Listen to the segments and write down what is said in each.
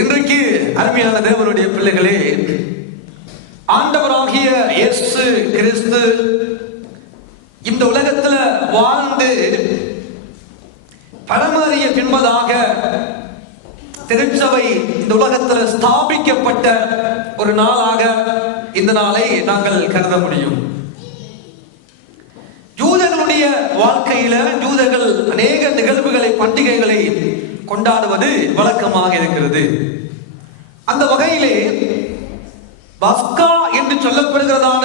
இன்றைக்கு அருமையான தேவனுடைய பிள்ளைகளே, ஆண்டவராகிய இயேசு கிறிஸ்து இந்த உலகத்துல வாழ்ந்து பரமறிய பின்பதாக திருச்சபை இந்த உலகத்தில் ஸ்தாபிக்கப்பட்ட ஒரு நாளாக இந்த நாளை நாங்கள் கருத முடியும். யூதர்களுடைய வாழ்க்கையில யூதர்கள் அநேக நிகழ்வுகளை, பண்டிகைகளை கொண்டாடுவது வழக்கமாக இருக்கிறது. அந்த வகையிலே பஸ்கா என்று சொல்லப்படுகிறதான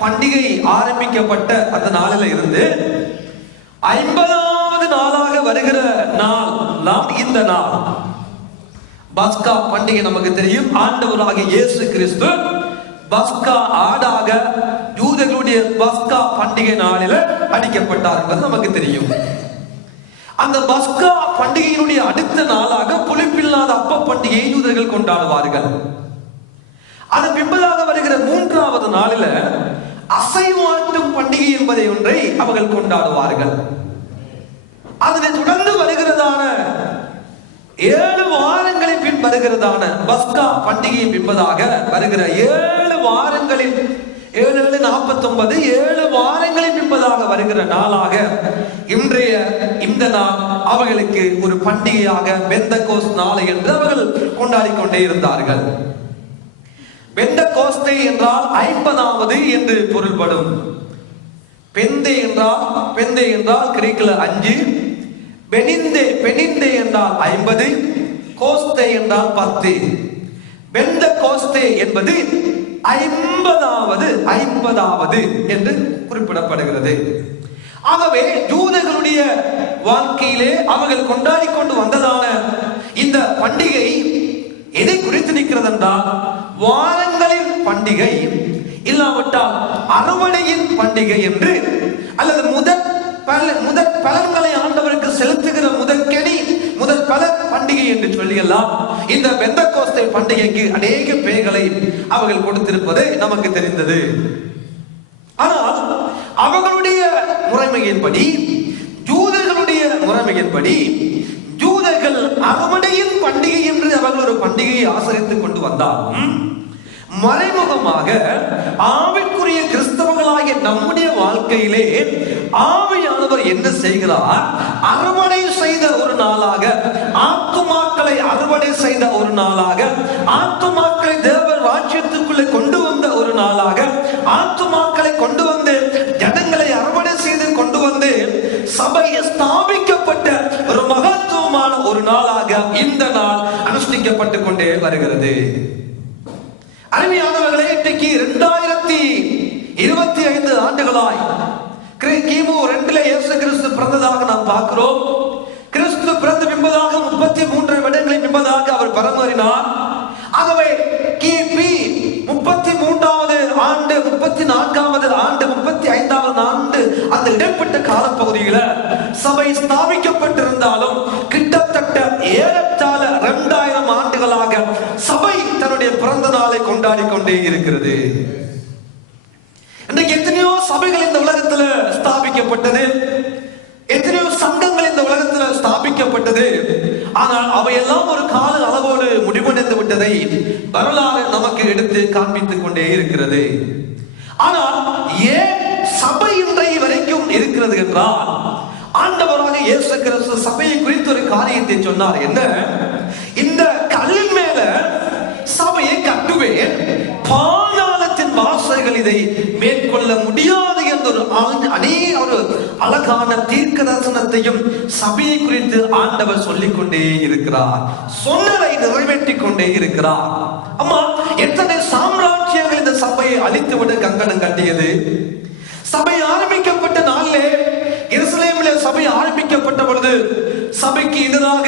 பண்டிகை ஆரம்பிக்கப்பட்ட அந்த நாளில் இருந்து 50வது நாளாக வருகிற நாள் நாம் இந்த நாள் பஸ்கா பண்டிகை. நமக்கு தெரியும், ஆண்டவராகிய இயேசு கிறிஸ்து பஸ்கா ஆடாக யூதர்களுடைய பஸ்கா பண்டிகை நாளில அடிக்கப்பட்டார் என்பது நமக்கு தெரியும். அந்த பஸ்கா பண்டிகையினுடைய அடுத்த நாளாக புளிப்பில்லாத அப்ப பண்டிகையை யூதர்கள் கொண்டாடுவார்கள். அதன் பின்பதாக வருகிற 3வது நாளில அசைவாட்டும் பண்டிகை என்பதை ஒன்றை அவர்கள் கொண்டாடுவார்கள். அதனை தொடர்ந்து வருகிறதான 7 வாரங்களை பின் வருகிறதான பஸ்கா பண்டிகை பின்பதாக வருகிற 7 வாரங்களில் 7 49 7 வாரங்களின் பின்பதாக வருகிற நாளாக இன்றைய இந்த நாள் அவர்களுக்கு ஒரு பண்டிகையாக பெந்தகோஸ்த் நாளை என்று அவர்கள் கொண்டாடி கொண்டே இருந்தார்கள். பெந்தகோஸ்தே என்றால் 50வது என்று பொருள்படும். பெந்தே என்றால் கிரீக்கில் 5, பெனிந்தே என்றால் 50, கோஸ்தே என்றால் 10. பெந்தகோஸ்தே என்பது 50வது என்று குறிப்பிடப்படுகிறது. ஆகவே யூதர்களுடைய வாழ்க்கையிலே அவர்கள் கொண்டாடி கொண்டு வந்ததான இந்த பண்டிகை எதை குறித்து நிற்கிறது என்றால், வாரங்களின் பண்டிகை இல்லாவிட்டால் அறுவடையின் பண்டிகை என்று, அல்லது முதற் பலன்களை ஆண்டவருக்கு செலுத்துகிற முதற்கெடி முதற் பலன் பண்டிகை என்று சொல்லியெல்லாம் இந்த பெந்தகோஸ்தே பண்டிகைக்கு அநேக பெயர்களை அவர்கள் கொடுத்திருப்பது நமக்கு தெரிந்தது. ஆனால் அவர்களுடைய முறைமையின்படி, யூதர்களுடைய முறைமையின்படி, யூதர்கள் அறுவடையின் பண்டிகை என்று அவர்கள் ஒரு பண்டிகையை ஆசரித்துக் கொண்டு வந்தாலும், மறைமுகமாக ஆவிக்குரிய கிறிஸ்தவர்களாகிய நம்முடைய வாழ்க்கையிலே ஆவியானவர் என்ன செய்கிறார்? அறுவடை செய்த ஒரு நாளாக, ஆத்துமாக்களை அறுவடை செய்த ஒரு நாளாக, ஆத்துமாக்களை தேவன் ராஜ்யத்துக்குள்ளே கொண்டு வந்த ஒரு நாளாக, ஆத்துமாக்களை கொண்டு வந்து ஜனங்களை அறுவடை செய்து கொண்டு வந்து சபை ஸ்தாபிக்கப்பட்ட ஒரு மகத்துவமான ஒரு நாளாக இந்த நாள் அனுஷ்டிக்கப்பட்டு கொண்டே வருகிறது. அருமையானவர்களே, இன்றைக்கு 2025 ஆண்டுகளாய் கிமு 2 இயேசு கிறிஸ்து பிறந்ததாக நாம் பார்க்கிறோம். கிறிஸ்து பிறந்த பின்பதாக 33 வருடங்களின் பின்பதாக அவர் பரமறினார். ஆகவே கிபி 33வது ஆண்டு, 34வது ஆண்டு, 35வது ஆண்டு, அந்த இடைப்பட்ட காலப்பகுதியில் சபை ஸ்தாபிக்கப்பட்டிருந்தாலும் கிட்டத்தட்ட ஏறத்தாழ 2000 ஆண்டுகளாக சபை தன்னுடைய பிறந்த நாளை கொண்டாடி கொண்டே இருக்கிறது. இன்றைக்கு எத்தனையோ சபைகள் இந்த உலகத்துல ஸ்தாபிக்கப்பட்டது, எத்தனையோ சங்கங்கள் இந்த உலகத்துல ஸ்தாபிக்கப்பட்டது. ஆனால் அவையெல்லாம் ஒரு கால அளவோடு முடிவடைந்து விட்டதை வரலாறு நமக்கு எடுத்து காண்பித்துக் கொண்டே இருக்கிறது. ஆனால் ஏன் சபை இன்றைய வரைக்கும் இருக்கிறது என்றால், ஆண்டவராக இயேசு கிறிஸ்து சபையை குறித்து ஒரு காரியத்தை சொன்னார். என்ன? இந்த கல்லின் மேல சபையை கட்டுவேன், பாதாளத்தின் வாசல்கள் இதை மேற்கொள்ள முடியாது என்ற ஒரு அழகான தீர்க்க தரிசனத்தையும் சபையை குறித்து ஆண்டவர் சொல்லிக் கொண்டே இருக்கிறார். சொன்னதை நிறைவேற்றிக் கொண்டே இருக்கிறார். அம்மா, எத்தனை சாம்ராஜ்யங்கள் இந்த சபையை அழித்துவிட கங்கணம் கட்டியது. சபை ஆரம்பிக்கப்பட்ட நாளிலே, எருசலேமிலே சபை ஆரம்பிக்கப்பட்ட பொழுது சபைக்கு எதிராக,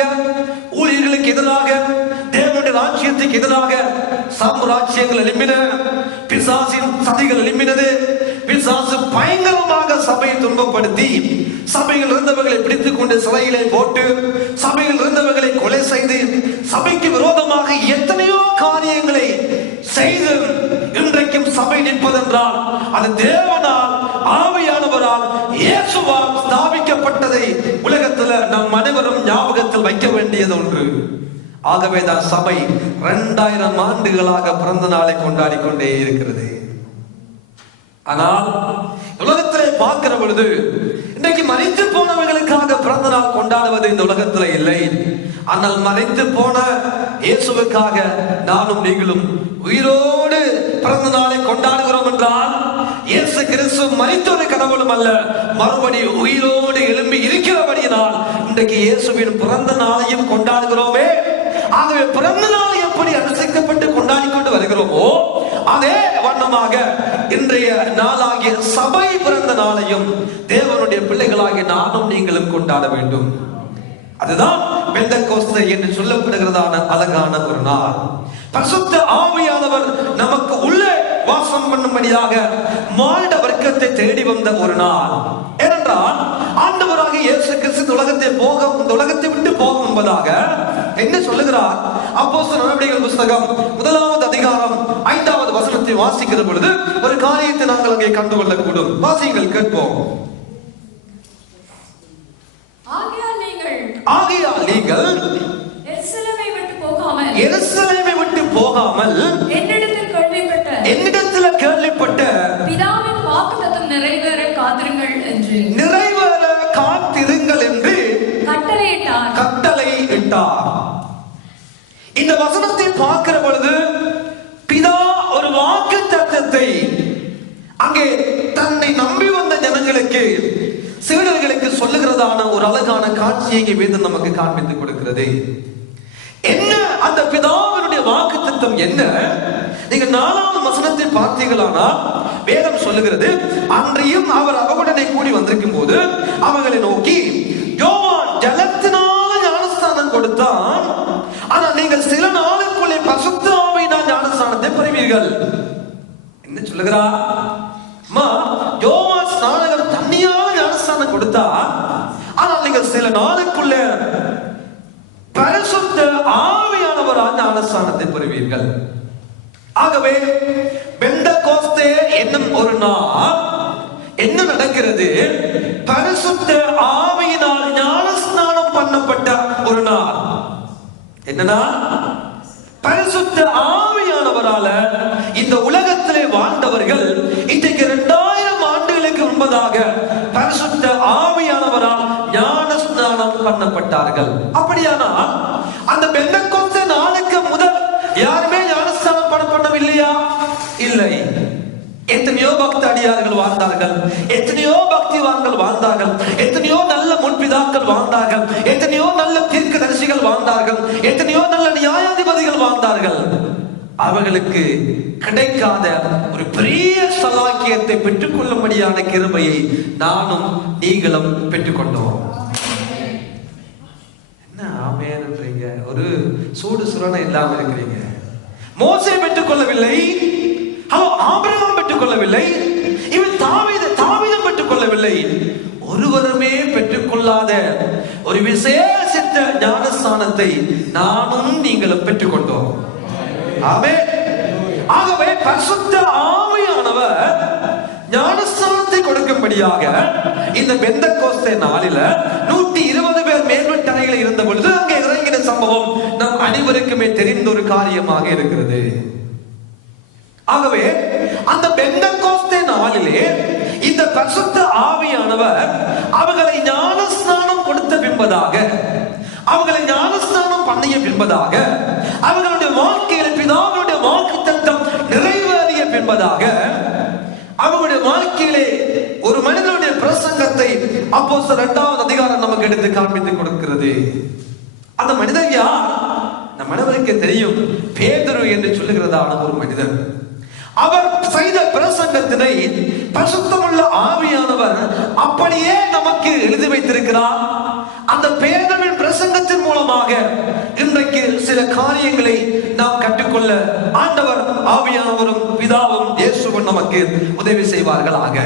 ஊழியர்களுக்கு எதிராக, தேவனுடைய ராஜ்யத்துக்கு எதிராக சாம்ராஜ்யங்கள் எழும்பின, பிசாசின் சதிகள் எழும்பினது. பிசாசு பயங்கரமாக சபையை துன்பப்படுத்தி சபையில் இருந்தவர்களை பிடித்துக் கொண்டு சிறையிலே போட்டு, சபையில் இருந்தவர்களை கொலை செய்து, சபைக்கு விரோதமாக எத்தனையோ காரியங்களை செய்து இன்றைக்கும் சபை நிற்பதென்றால் அது தேவனால், ஆவியானவரால், இயேசுவால் ஸ்தாபிக்கப்பட்டதை உலகத்தில் நாம் அனைவரும் ஞாபகத்தில் வைக்க வேண்டியது ஒன்று. ஆகவேதான் சபை 2000 ஆண்டுகளாக பிறந்த நாளை கொண்டாடி கொண்டே இருக்கிறது. ஆனால் உலகத்திலே பார்க்கிற பொழுது இன்றைக்கு மறைத்து போனவர்களுக்காக பிறந்த நாள் கொண்டாடுவது இந்த உலகத்துல இல்லை. ஆனால் மறைத்து போன இயேசுவுக்காக நானும் நீங்களும் உயிரோடு பிறந்த நாளை கொண்டாடுகிறோம் என்றால் இயேசு கிறிஸ்து மரித்தொரு கடவுளும் அல்ல, மறுபடி உயிரோடு எழும்பி இருக்கிறபடியினால் இன்றைக்கு இயேசுவின் பிறந்த நாளையும் கொண்டாடுகிறோமே. ஆகவே பிறந்த நாளை எப்படி அனுசரிக்கப்பட்டு கொண்டாடி கொண்டு வருகிறோமோ அதே வண்ணமாக இன்றைய நாளாகிய சபை பிறந்த நாளையும் தேவனுடைய பிள்ளைகளாகிய நானும் நீங்களும் கொண்டாட வேண்டும். அதுதான் பெந்தெகோஸ்தே என்று சொல்லப்படுகிறதான அழகான ஒரு நாள். பரிசுத்த ஆவியானவர் நமக்கு உள்ளே வாசம் பண்ணும்படியாக மானிட வர்க்கத்தை தேடி வந்த ஒரு நாள். ஏனென்றால் ஆண்டவராக இயேசு கிறிஸ்து இந்த உலகத்தை விட்டு போகும் என்பதாக என்ன சொல்லுகிறார்? அப்போஸ்தலர் நடவடிக்கைகள் புத்தகம் 1வது அதிகாரம் 5வது வசனத்தை வாசிக்கிற பொழுது ஒரு காரியத்தை நாங்கள் அங்கே கண்டுகொள்ளக்கூடும். வாசியுங்கள், கேட்போம். ஆகையால் நீங்கள் எருசலேமை விட்டு போகாமல் என்னிடத்தில் கேள்விப்பட்ட பிதாவின் வாக்குத்தத்தம் நிறைவேற காத்திருங்கள் என்று கட்டளையிட்டார். இந்த வசனத்தை பார்க்கிற பொழுது பிதா ஒரு வாக்குத்தத்தத்தை அங்கே தன்னை நம்பி வந்த ஜனங்களுக்கு, சீடர்களுக்கு சொல்லுகிறதான ஒரு அழகான காட்சியை வேதம் நமக்கு காண்பித்து கொடுக்கிறது. என்ன அந்த பிதாவினுடைய வாக்குத்தத்தம் என்ன? நீங்க 4வது வசனத்தை பார்த்தீர்களானால் வேதம் சொல்லுகிறது, அன்றையும் அவர் அவர்களுடனே கூடி வந்திருக்கும் போது அவர்களை நோக்கி, யோவான் ஜலத்தினால ஞானஸ்தானம் கொடுத்தான், ஆனால் நீங்கள் சில நாளுக்குள்ளே பரிசுத்த ஆவியினால் ஞானஸ்தானத்தை பெறுவீர்கள். என்ன சொல்லுகிறார்? யோவான் ஸ்நானகர் தண்ணியால ஞானஸ்தானம் கொடுத்தா, ஆனால் நீங்கள் சில நாளுக்குள்ள பரிசுத்த ஆவியானவரால் ஞானஸ்தானத்தை பெறுவீர்கள். ஆகவே பெந்தெகோஸ்தே என்னும் ஒரு நாள் என்ன நடக்கிறது? பரிசுத்த ஆவியினால் ஞானஸ்நானம் பண்ணப்பட்ட ஒரு நாள். என்னன்னா, பரிசுத்த ஆவியானவரால இந்த உலகத்திலே வாழ்ந்தவர்கள் இன்றைக்கு 2000 ஆண்டுகளுக்கு முன்பதாக பரிசுத்த ஆவியானவரால் ஞானஸ்நானம் பண்ணப்பட்டார்கள். அப்படியானால் அந்த பெந்தெகோஸ்தே நாளுக்கு முதல் யாருமே ஞானஸ்நானம் பண்ணவில்லையா? இல்லை. எத்தனையோ பக்தி அடியார்கள் வாழ்ந்தார்கள், எத்தனையோ பக்திவான்கள் வாழ்ந்தார்கள், எத்தனையோ நல்ல முன்பிதாக்கள் வாழ்ந்தார்கள், எத்தனையோ நல்ல தீர்க்கதரிசிகள் வாழ்ந்தார்கள், எத்தனையோ நல்ல நியாயாதிபதிகள் வாழ்ந்தார்கள். அவர்களுக்கு கிடைக்காத ஒரு பெரிய சலாக்கியத்தை பெற்றுக் கொள்ளும்படியான கிருபையை நானும் நீங்களும் பெற்றுக்கொண்டோம். என்ன ஆமென்றீங்க? ஒரு சூடு சுரணை இல்லாம இருக்கிறீங்க. மோசே பெற்றுக் கொள்ளவில்லை, ஆபிரகாம் பெற்றுக் கொள்ளவில்லை, இவன் தாவீதும் பெற்றுக் கொள்ளவில்லை. ஒருவருமே பெற்றுக் கொள்ளாத ஒரு விசேஷித்த ஞானஸ்தானத்தை நானும் நீங்களும் பெற்றுக் கொண்டோம். ஆமென். ஆகவே பரிசுத்த ஆவியானவர் ஞானஸ்தானத்தை கொடுக்கும்படியாக இந்த பெந்தெகோஸ்தே நாளில 120 பேர் மேல்வீட்டறையில் இருந்த பொழுது அங்கே இறங்கின சம்பவம் நம் அனைவருக்குமே தெரிந்த ஒரு காரியமாக இருக்கிறது. ஆகவே அந்த பெந்தெகோஸ்தே நாளிலே இந்த பரிசுத்த ஆவியானவர் அவர்களை ஞானஸ்நானம் கொடுத்த பின்பதாக, அவர்களை ஞானஸ்நானம் பண்ணிய பின்பதாக, அவர்களுடைய வாழ்க்கையில் பிதாவுடைய வாக்குத்தத்தம் நிறைவேறிய பின்பதாக, அவருடைய வாழ்க்கையிலே ஒரு மனிதனுடைய பிரசங்கத்தை அப்போஸ்தலர் 2வது அதிகாரம் நமக்கு எடுத்து காண்பித்து கொடுக்கிறது. அந்த மனிதர் யார்? நம் மனிதருக்கு தெரியும், பேதுரு என்று சொல்லுகிறதான ஒரு மனிதர். அவர் செய்த பிரசங்கத்தினை பரிசுத்தமுள்ள ஆவியானவர் அப்படியே நமக்கு எழுதி வைத்திருக்கிறார். அந்த பேதுருவின் பிரசங்கத்தின் மூலமாக இன்றைக்கு சில காரியங்களை நாம் கற்றுக்கொள்ள ஆண்டவர் ஆவியானவரும் பிதாவும் இயேசுவும் நமக்கு உதவி செய்வார்களாக.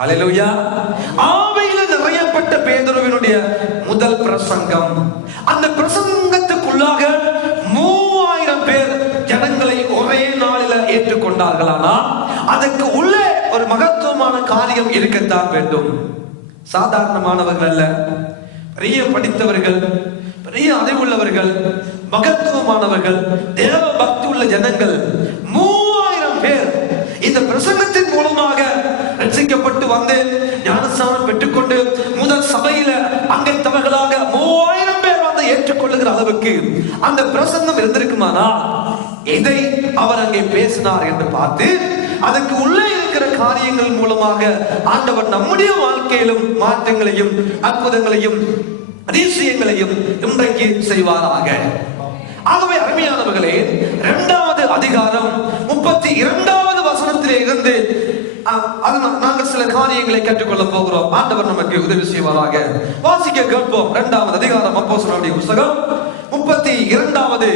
ஹல்லேலூயா. ஆவியில் நிறையப்பட்ட பேதுருவினுடைய முதல் பிரசங்கம், அந்த பிரசங்கத்துக்குள்ளாக 3000 பேர் ஜனங்களை ஒரே நாளில ஏற்றுக்கொண்டார்களானா அதற்கு உள்ளே ஒரு மகத்துவமான காரியம் இருக்கத்தான் வேண்டும். சாதாரணமானவர்கள் அல்ல, பெரிய படித்தவர்கள், பெரிய அறிவுள்ளவர்கள், மகத்துவமானவர்கள், தேவ பக்தி உள்ள ஜனங்கள் 3000 பேர் இந்த பிரசங்கத்தின் மூலமாக ரட்சிக்கப்பட்டு வந்து ஞானஸ்நானம் பெற்றுக்கொண்டு முதல் சபையில அங்கத்தவர்களாக 3000 பேர் வந்து ஏற்றுக்கொள்ளுகிற அளவுக்கு அந்த பிரசங்கம் இருந்திருக்குமானா எதை அவர் அங்கே பேசினார் என்று பார்த்து அதுக்கு உள்ளே இருக்கிற காரியங்கள் மூலமாக ஆண்டவர் நம்முடைய வாழ்க்கையிலும் மாற்றங்களையும் அற்புதங்களையும் அதிசயங்களையும் இன்றைக்கு செய்வாராக. ஆகவே அருமையானவர்களே, 2வது அதிகாரம் 32வது வசனத்திலே இருந்து நாங்கள் சில காரியங்களை கற்றுக்கொள்ள போகிறோம். ஆண்டவர் நமக்கு உதவி செய்வாராக. வாசிக்க கேட்போம். 2வது அதிகாரம் அப்போஸ்தலருடைய புத்தகம் 32வது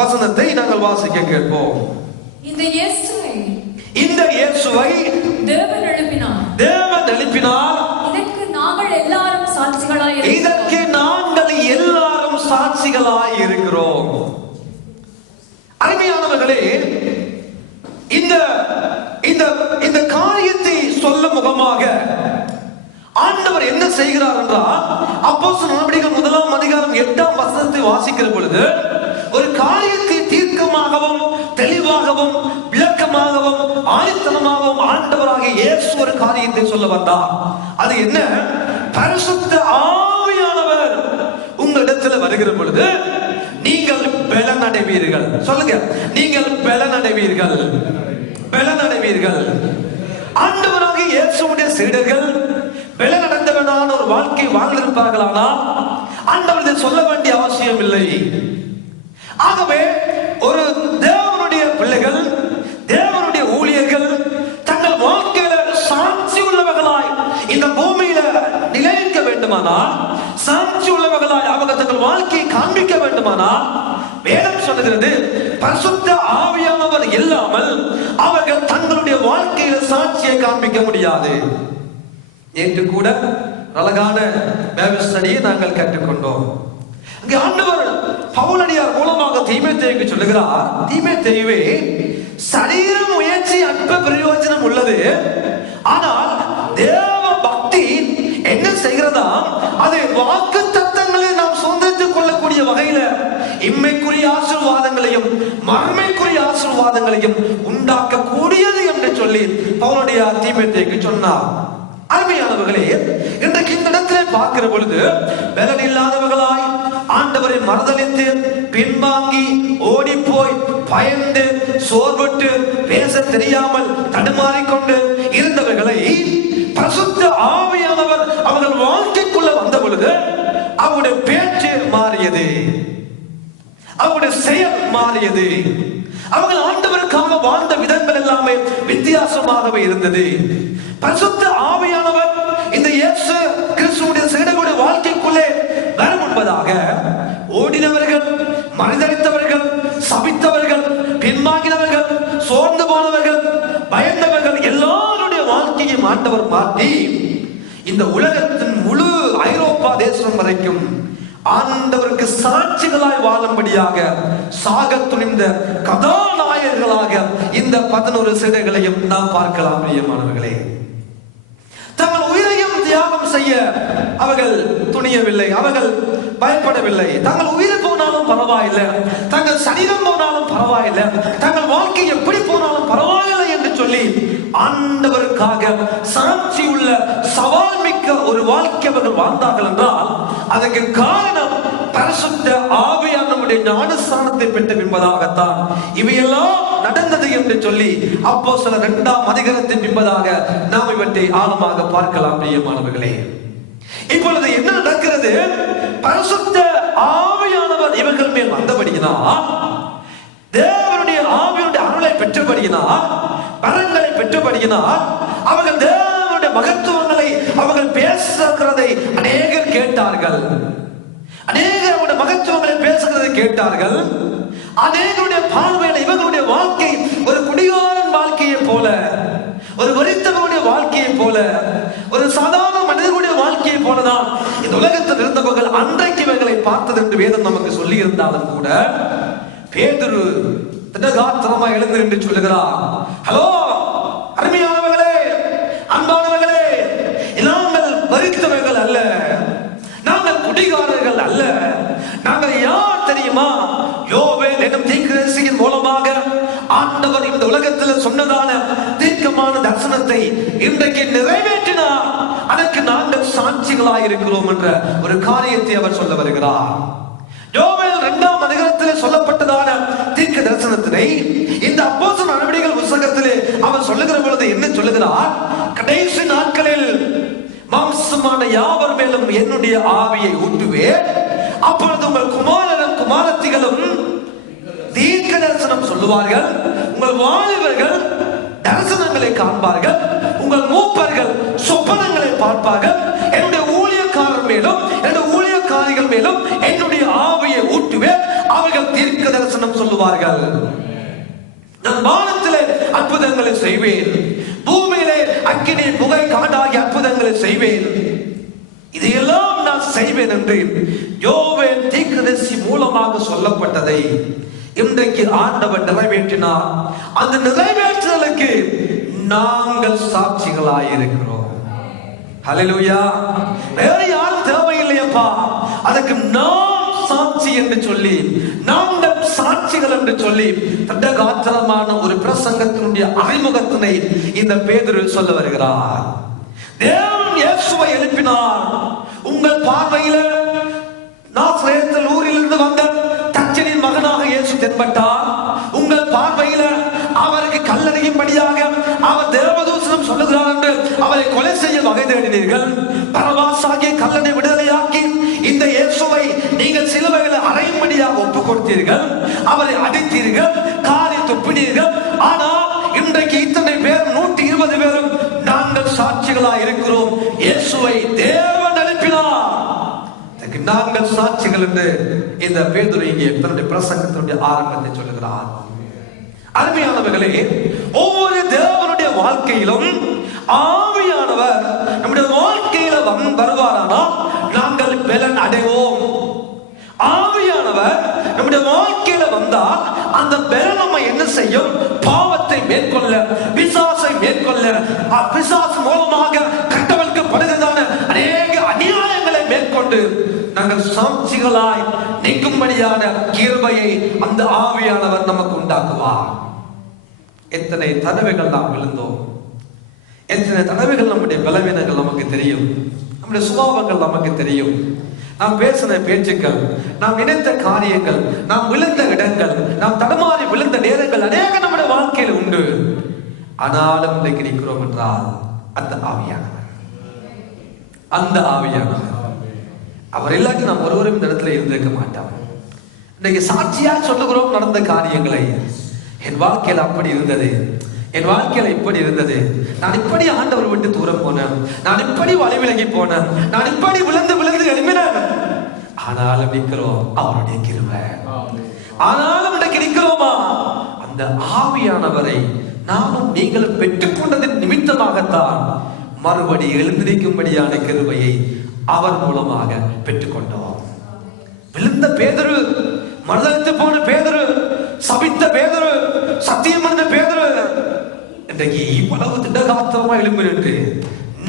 வசனத்தை நாங்கள் வாசிக்க கேட்போம். இந்த இயேசுவை தேவன் எழுப்பினார். இதற்கு நாங்கள் எல்லாரும் சாட்சிகளாய் இருக்கிறோம். அருமையானவர்களே, இந்த காரியத்தை சொல்ல முகமாக ஆண்டவர் என்ன செய்கிறார் என்றால், அப்போஸ்தலர் நடவடிக்கைகள் 1ஆம் அதிகாரம் 8ஆம் வசனத்தை வாசிக்கிற பொழுது ஒரு காரியத்தை தீர்க்கமாகவும் தெளிவாகவும் விளக்கமாகவும் ஆணித்தனமாகவும் ஆண்டவராகிய இயேசு ஒரு காரியத்தை சொல்ல வந்தார். அது என்ன? பரிசுத்த ஆவியானவர் உங்களிடத்தில் வருகிற பொழுது நீங்கள் பலன் அடைவீர்கள். சொல்லுங்க, நீங்கள் பலன் அடைவீர்கள். ஆண்டவராகிய இயேசுவுடைய சீடர்கள் பலன் அடைந்தவனான ஒரு வாழ்க்கை வாழ்ந்திருப்பார்களானா ஆண்டவர் சொல்ல வேண்டிய அவசியம் இல்லை. ஆகவே ஒரு தேவனுடைய பிள்ளைகள், தேவனுடைய ஊழியர்கள் தங்கள் வாழ்க்கையில சாட்சி உள்ளவர்களாய் இந்த பூமியில நிலைக்க வேண்டுமானால், சாட்சி உள்ளவர்களாய் அவங்க தங்கள் வாழ்க்கையை காண்பிக்க வேண்டுமானால், வேதம் சொல்லுகிறது பரிசுத்த ஆவியானவர் இல்லாமல் அவர்கள் தங்களுடைய வாழ்க்கையில சாட்சியை காண்பிக்க முடியாது. நேற்று கூட அழகான வேவஸ்தடியை நாங்கள் கற்றுக்கொண்டோம். இங்கே ஆண்டவர் பவுலடியார் மூலமாக தீமோத்தேயுவுக்கு சொல்லுகிறார், தீமோத்தேயுவே, சரீர முயற்சி அற்ப பிரயோஜனம் உள்ளது, ஆனால் தேவ பக்தி என்ன செய்கிறதா, அது வாக்கு தத்தங்களை நாம் சுதந்திரித்துக் கொள்ளக்கூடிய வகையில இம்மைக்குரிய ஆசீர்வாதங்களையும் மறுமைக்குரிய ஆசீர்வாதங்களையும் உண்டாக்க கூடியது என்று சொல்லி பவுலடியார் தீமோத்தேயுவுக்கு சொன்னார். அருமையானவர்களே, இன்றைக்கு இந்த இடத்திலே பார்க்கிற பொழுது பலன் இல்லாதவர்களாய் ஆண்டவரை மறுதலித்து பின்வாங்கி ஓடிப்போய் பயந்து சோர்வுட்டு பேச தெரியாமல் தடுமாறிக்கொண்டு இருந்தவர்களை பரிசுத்த ஆவியானவர் அவர்கள் வாழ்க்கைக்குள்ள வந்த பொழுது அவருடைய பேச்சு மாறியது, அவருடைய செயல் மாறியது. அவர்கள் ஆண்டவருக்காக வாழ்ந்த விதங்கள் எல்லாமே வித்தியாசமாகவே இருந்தது. பரிசுத்த ஆவியானவர் இந்த இயேசு கிறிஸ்துவுடைய சீடர்களுடைய வாழ்க்கைக்குள்ளே வரும் என்பதாக ஓடினவர்கள், மனிதரித்தவர்கள், சபித்தவர்கள், பின்வாங்கினவர்கள், சோர்ந்து போனவர்கள், பயந்தவர்கள் எல்லாருடைய வாழ்க்கையை ஆண்டவர் மாற்றி இந்த உலகத்தின் முழு ஐரோப்பா தேசம் வரைக்கும் ஆண்டவருக்கு சாட்சிகளாய் வாழும்படியாக சாக துணிந்த கதாநாயகர்களாக இந்த 11 சீடர்களையும் நாம் பார்க்கலாம். பிரியமானவர்களே, தங்கள் உயிரையும் தியாகம் செய்ய அவர்கள் துணியவில்லை, அவர்கள் பயப்படவில்லை. தங்கள் உயிர் போனாலும் பரவாயில்லை, தங்கள் சரீரம் போனாலும் பரவாயில்லை, தங்கள் வாழ்க்கை எப்படி போனாலும் பரவாயில்லை என்று சொல்லி ஆண்டவருக்காக சாட்சி உள்ள சவால் மிக்க ஒரு வாழ்க்கை அவர்கள் வாழ்ந்தார்கள் என்றால் அதற்கு காரணம் பரிசுத்த ஆவியானவருடைய ஞானஸ்நானத்தை பெற்ற என்பதாகத்தான் இவையெல்லாம் நடந்தது என்று சொல்லி அப்போஸ்தலர் 2ஆம் அதிகாரத்தின் என்பதாக நாம் இவற்றை ஆழமாக பார்க்கலாம். பிரியமானவர்களே, இப்பொழுது என்ன நடக்கிறது? பரிசுத்த ஆவியானவர் இவர்கள் மேல் வந்தபடியினால், தேவனுடைய ஆவியுடைய அருளை பெற்றபடியினால், பலன்களை பெற்றபடியினால், அவர்கள் தேவனுடைய மகத்துவங்களை அவர்கள் பேசுகிறதை அநேகர் கேட்டார்கள். அநேகருடைய மகத்துவங்களை பேசுகிறதை கேட்டார்கள். அநேகருடைய பார்வையில் இவர்களுடைய வாழ்க்கை ஒரு குடிகாரன் வாழ்க்கையை போல, ஒரு வரித்தவனுடைய வாழ்க்கையை போல, ஒரு சாதாரண மனிதனுடைய வாழ்க்கையை போலதான் இந்த உலகத்தில் இருந்தவர்கள் அன்றைக்கு இவர்களை பார்த்தது என்று வேதம் நமக்கு சொல்லி இருந்தாலும் கூட பேதுரு திடகாத்திரமா எழுந்து என்று சொல்லுகிறார், ஹலோ அருமையானவர்களே, அன்பானவர்களே, நாங்கள் வரித்தவர்கள் அல்ல, நாங்கள் குடிகாரர்கள் அல்ல, நாங்கள் யார் தெரியுமா? இந்த உலகத்தில் சொன்னதான தீர்க்கமான தரிசனத்தை இன்றைக்கு நிறைவேற்றினார். அதற்கு நாங்கள் சாட்சிகளாய் இருக்கிறோம் என்ற ஒரு காரியத்தை அவர் சொல்ல வருகிறார். யோவேல் 2ஆம் அதிகாரத்தில் சொல்லப்பட்டதான தீர்க்க தரிசனத்தினை இந்த அப்போஸ்தலர் நடவடிக்கைகள் புத்தகத்திலே அவர் சொல்லுகிற பொழுது என்ன சொல்லுகிறார்? கடைசி நாட்களில் மாம்சமான யாவர் மேலும் என்னுடைய ஆவியை ஊட்டுவேன், அப்பொழுது உங்கள் குமாரரும் குமாரத்திகளும் தீர்க்க தரிசனம் சொல்லுவார்கள், உங்கள் வாலிபர்கள் தரிசனங்களை காண்பார்கள், உங்கள் மூப்பர்கள் சொப்பனங்களை பார்ப்பார்கள், என்னுடைய ஊழியக்காரர் மேலும் என்னுடைய ஊழியக்காரிகள் மேலும் என்னுடைய ஆவியை ஊட்டுவேன், அவர்கள் தீர்க்க தரிசனம் சொல்லுவார்கள். நான் வானத்திலே அற்புதங்களை செய்வேன், பூமியிலே அக்கினி புகை காடாகிய அற்புதங்களை செய்வேன், இதையெல்லாம் நான் செய்வேன் என்று யோவேல் தீர்க்கதரிசி மூலமாக சொல்லப்பட்டதை இன்றைக்கு ஆண்டவர் நிறைவேற்றினார். அந்த நிறைவேற்றுதலுக்கு நாங்கள் சாட்சிகளாய் இருக்கிறோம். ஹல்லேலூயா. வேற யாரும் தேவையில்லையப்பா, அதுக்கு நாம் சாட்சி என்று சொல்லி, நாங்கள் சாட்சிகள் என்று சொல்லி தண்டகாத்திரமான ஒரு பிரசங்கத்தினுடைய அறிமுகத்தினை இந்த பேதுரு சொல்ல வருகிறார். தேவன் இயேசுவை எழுப்பினார். உங்கள் பார்வையில நாசரேத்தில் ஊரிலிருந்து வந்த தச்சனின் மகனாக இயேசு தென்பட்டார். உங்கள் பார்வையில அவருக்கு கல்லறையும்படியாக அவர் தேவதூசனம் சொல்லுகிறார் என்று அவரை கொலை செய்ய வகை தேடினீர்கள். பரபாசாகிய கல்லனை விடுதலையாக்கி இந்த இயேசுவை நீங்கள் சிலுவையில் அறையும்படியாக ஒப்புக் கொடுத்தீர்கள், அவரை அடித்தீர்கள், காரை துப்பினீர்கள். ஆனால் இன்றைக்கு இத்தனை பேர் 120 பேரும் நாங்கள் சாட்சிகளாக இருக்கிறோம். இயேசுவை தேவன் எழுப்பினார், நாங்கள் சாட்சிகள் என்று இந்த பேதுரு இங்கே தன்னுடைய பிரசங்கத்தினுடைய ஆரம்பத்தை சொல்லுகிறார். அருமையானவர்களே, ஒவ்வொரு தேவனுடைய வாழ்க்கையிலும் ஆவியானவர் நம்முடைய வாழ்க்கையில வருவாரானால் நாங்கள் பலன் அடைவோம். ஆவியானவர் நம்முடைய வாழ்க்கையில வந்தால் அந்த பலன் நம்ம என்ன செய்யும்? பாவத்தை மேற்கொள்ள, பிசாசை மேற்கொள்ள, பிசாசு மூலமாக கட்டவிழ்க்கப்படுகிறதான அநேக அநியாயங்களை மேற்கொண்டு நாங்கள் சாட்சிகளாய் நிற்கும்படியான கிருபையை அந்த ஆவியானவர் நமக்கு உண்டாக்குவார். எத்தனை தடவைகள் நாம் விழுந்தோம், எத்தனை தடவைகள் நம்முடைய பலவீனங்கள் நமக்கு தெரியும், நம்முடைய சுபாவங்கள் நமக்கு தெரியும், நாம் பேசின பேச்சுக்கள், நாம் நினைத்த காரியங்கள், நாம் விழுந்த இடங்கள், நாம் தடுமாறி விழுந்த நேரங்கள் அநேக நம்முடைய வாழ்க்கையில் உண்டு. ஆனாலும் இன்றைக்கு நிற்கிறோம் என்றால் அந்த ஆவியானவர், அந்த ஆவியானவர் அவர் இல்லாட்டி நாம் ஒருவரும் இந்த இடத்துல இருந்திருக்க மாட்டோம். இன்றைக்கு சாட்சியா சொல்லுகிறோம் நடந்த காரியங்களை. என் வாழ்க்கையில அப்படி இருந்தது, என் வாழ்க்கையில இப்படி இருந்தது, நான் இப்படி ஆண்டவர் விட்டு தூரம் போனேன், நான் இப்படி வழி விலகி போனேன், நான் இப்படி விழுந்து விழுந்து எழுப்பினேன். ஆனாலும் நிற்கிறோம் அவருடைய கிருபை. ஆனாலும் இன்றைக்கு நிற்கிறோமா? அந்த ஆவியானவரை நானும் நீங்களும் பெற்றுக்கொண்டதின் நிமித்தமாகத்தான் மறுபடி எழுந்திருக்கும்படியான கிருபையை அவர் மூலமாக பெற்றுக்கொண்டோம். விழுந்த பேதுரு, மறுதலித்து போன பேதுரு, சபித்த பேதுரு, சத்தியம் பண்ண பேதுரு இன்றைக்கு இவ்வளவு திடகாத்திரமா எழும்பிட்டு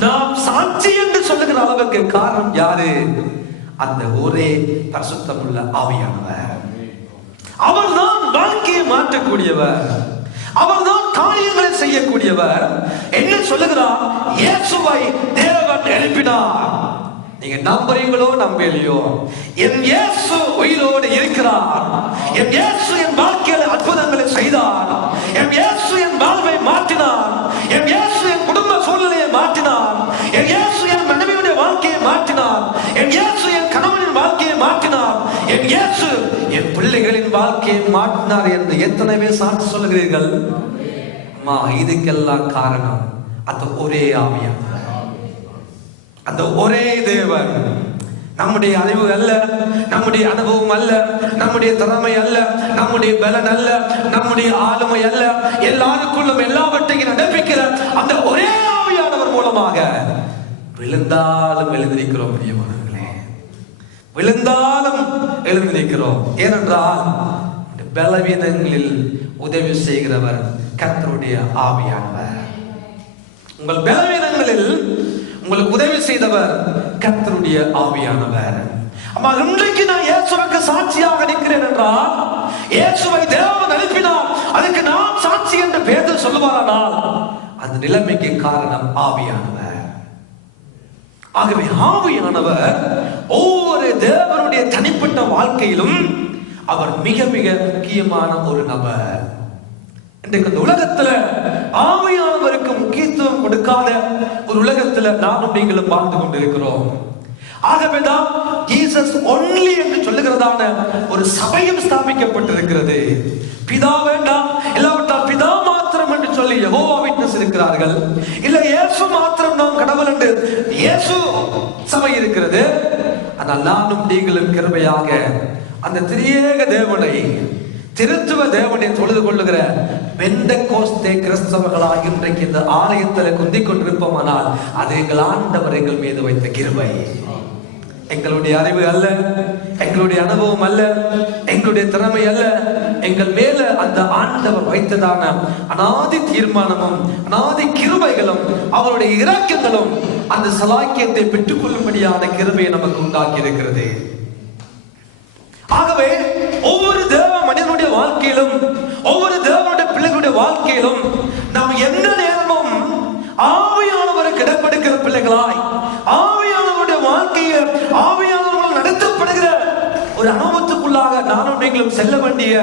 நாம் சாட்சி என்று சொல்லுகிற அளவுக்கு காரணம் யாரு? அந்த ஒரே பரிசுத்தமுள்ள ஆவியானவர். அவர்தான் வாழ்க்கையை மாற்றக்கூடியவர், அவர்தான் காரியங்களை செய்யக்கூடியவர். என்ன சொல்லுகிறார்? இயேசுவை தேவன் எழுப்பினார். நீங்க நம்புறீங்களோ நம்பலையோ, என் இயேசு உயிரோடு இருக்கிறார். என் இயேசு என் வாழ்க்கையில அற்புதங்களை செய்தார். என் இயேசு என் வாழ்வை மாற்றினார். என் இயேசு என் குடும்ப சூழ்நிலையை மாற்றினார். என் இயேசு என் மனைவியுடைய வாழ்க்கையை மாற்றினார். என் இயேசு என் கணவனின் வாழ்க்கையை மாற்றினார். என் இயேசு என் பிள்ளைகளின் வாழ்க்கையை மாற்றினார் என்று எத்தனை பேர் சாட்சி சொல்லுகிறீர்கள்? அம்மா, இதுக்கெல்லாம் காரணம் அந்த ஒரே ஆவியானவர், அந்த ஒரே தேவன். நம்முடைய அறிவு அல்ல, நம்முடைய அனுபவம் அல்ல, நம்முடைய திறமை அல்ல, நம்முடைய பலன் அல்ல, நம்முடைய ஆளுமை அல்ல. எல்லாருக்குள்ளும் எல்லாவற்றையும் நடப்பிக்கிற அந்த ஒரே ஆவியானவர் மூலமாக விழுந்தாலும் எழுந்திருக்கிறோம். பிரியமானவர்களே, விழுந்தாலும் எழுந்திருக்கிறோம். ஏனென்றால் பலவீனங்களில் உதவி செய்கிறவர் கர்த்தருடைய ஆவியானவர். உங்கள் பலவீனங்களில் உங்களுக்கு உதவி செய்தவர் கர்த்தருடைய ஆவியானவர். அம்மா, இன்றைக்கு நான் இயேசுவுக்கு சாட்சியாக நிற்கிறேன் என்றால், இயேசுவை தேவன் அனுப்பினார், அதுக்கு நான் சாட்சி என்று பேதுரு சொல்லுவாரானால், அந்த நிலைமைக்கு காரணம் ஆவியானவர். ஆகவே ஆவியானவர் ஒவ்வொரு தேவனுடைய தனிப்பட்ட வாழ்க்கையிலும் அவர் மிக மிக முக்கியமான ஒரு நபர். இன்றைக்கு இந்த உலகத்துல ஆவியானவருக்கு முக்கியத்துவம் கொடுக்காத ஒரு உலகத்துல நானும் நீங்களும் வாழ்ந்து கொண்டிருக்கிறோம். ஆகவேதான் ஜீசஸ் ஒன்லி என்று சொல்லுகிறதான ஒரு சபையும் ஸ்தாபிக்கப்பட்டிருக்கிறது. பிதா வேண்டாம், இல்லாவிட்டால் பிதா மாத்திரம் என்று சொல்லி யெகோவா விட்னஸ் இருக்கிறார்கள். இல்ல இயேசு மாத்திரம் நாம் கடவுள் என்று இயேசு சபை இருக்கிறது. ஆனால் நானும் நீங்களும் கிருபையாக அந்த திரியேக தேவனை, திருத்துவ தேவனை தொழுது கொள்ளுகிற பெந்தெகோஸ்தே கிறிஸ்தவர்களாக இன்றைக்கு இந்த ஆலயத்தில் குந்திக் கொண்டிருப்போமானால் அது எங்கள் ஆண்டவர் எங்கள் மீது வைத்த கிருபை. எங்களுடைய அறிவு அல்ல, எங்களுடைய அனுபவம் அல்ல, எங்களுடைய திறமை அல்ல, எங்கள் மேல அந்த ஆண்டவர் வைத்ததான அநாதி தீர்மானமும் அநாதி கிருபைகளும் அவருடைய இரக்கங்களும் அந்த சலாக்கியத்தை பெற்றுக் கொள்ளும்படியான கிருபையை நமக்கு உண்டாக்கி இருக்கிறது. ஆகவே ஒவ்வொரு தேவ மனிதனுடைய வாழ்க்கையிலும், ஒவ்வொரு தேவனுடைய பிள்ளைகளுடைய வாழ்க்கையிலும் நாம் எந்த நேரமும் ஆவியானவருக்கு இடப்படுகிற பிள்ளைகளாய், ஆவியானவருடைய வாழ்க்கையில் ஆவியானவர்கள் நடத்தப்படுகிற ஒரு அனுபவத்துக்குள்ளாக நானும் நீங்களும் செல்ல வேண்டிய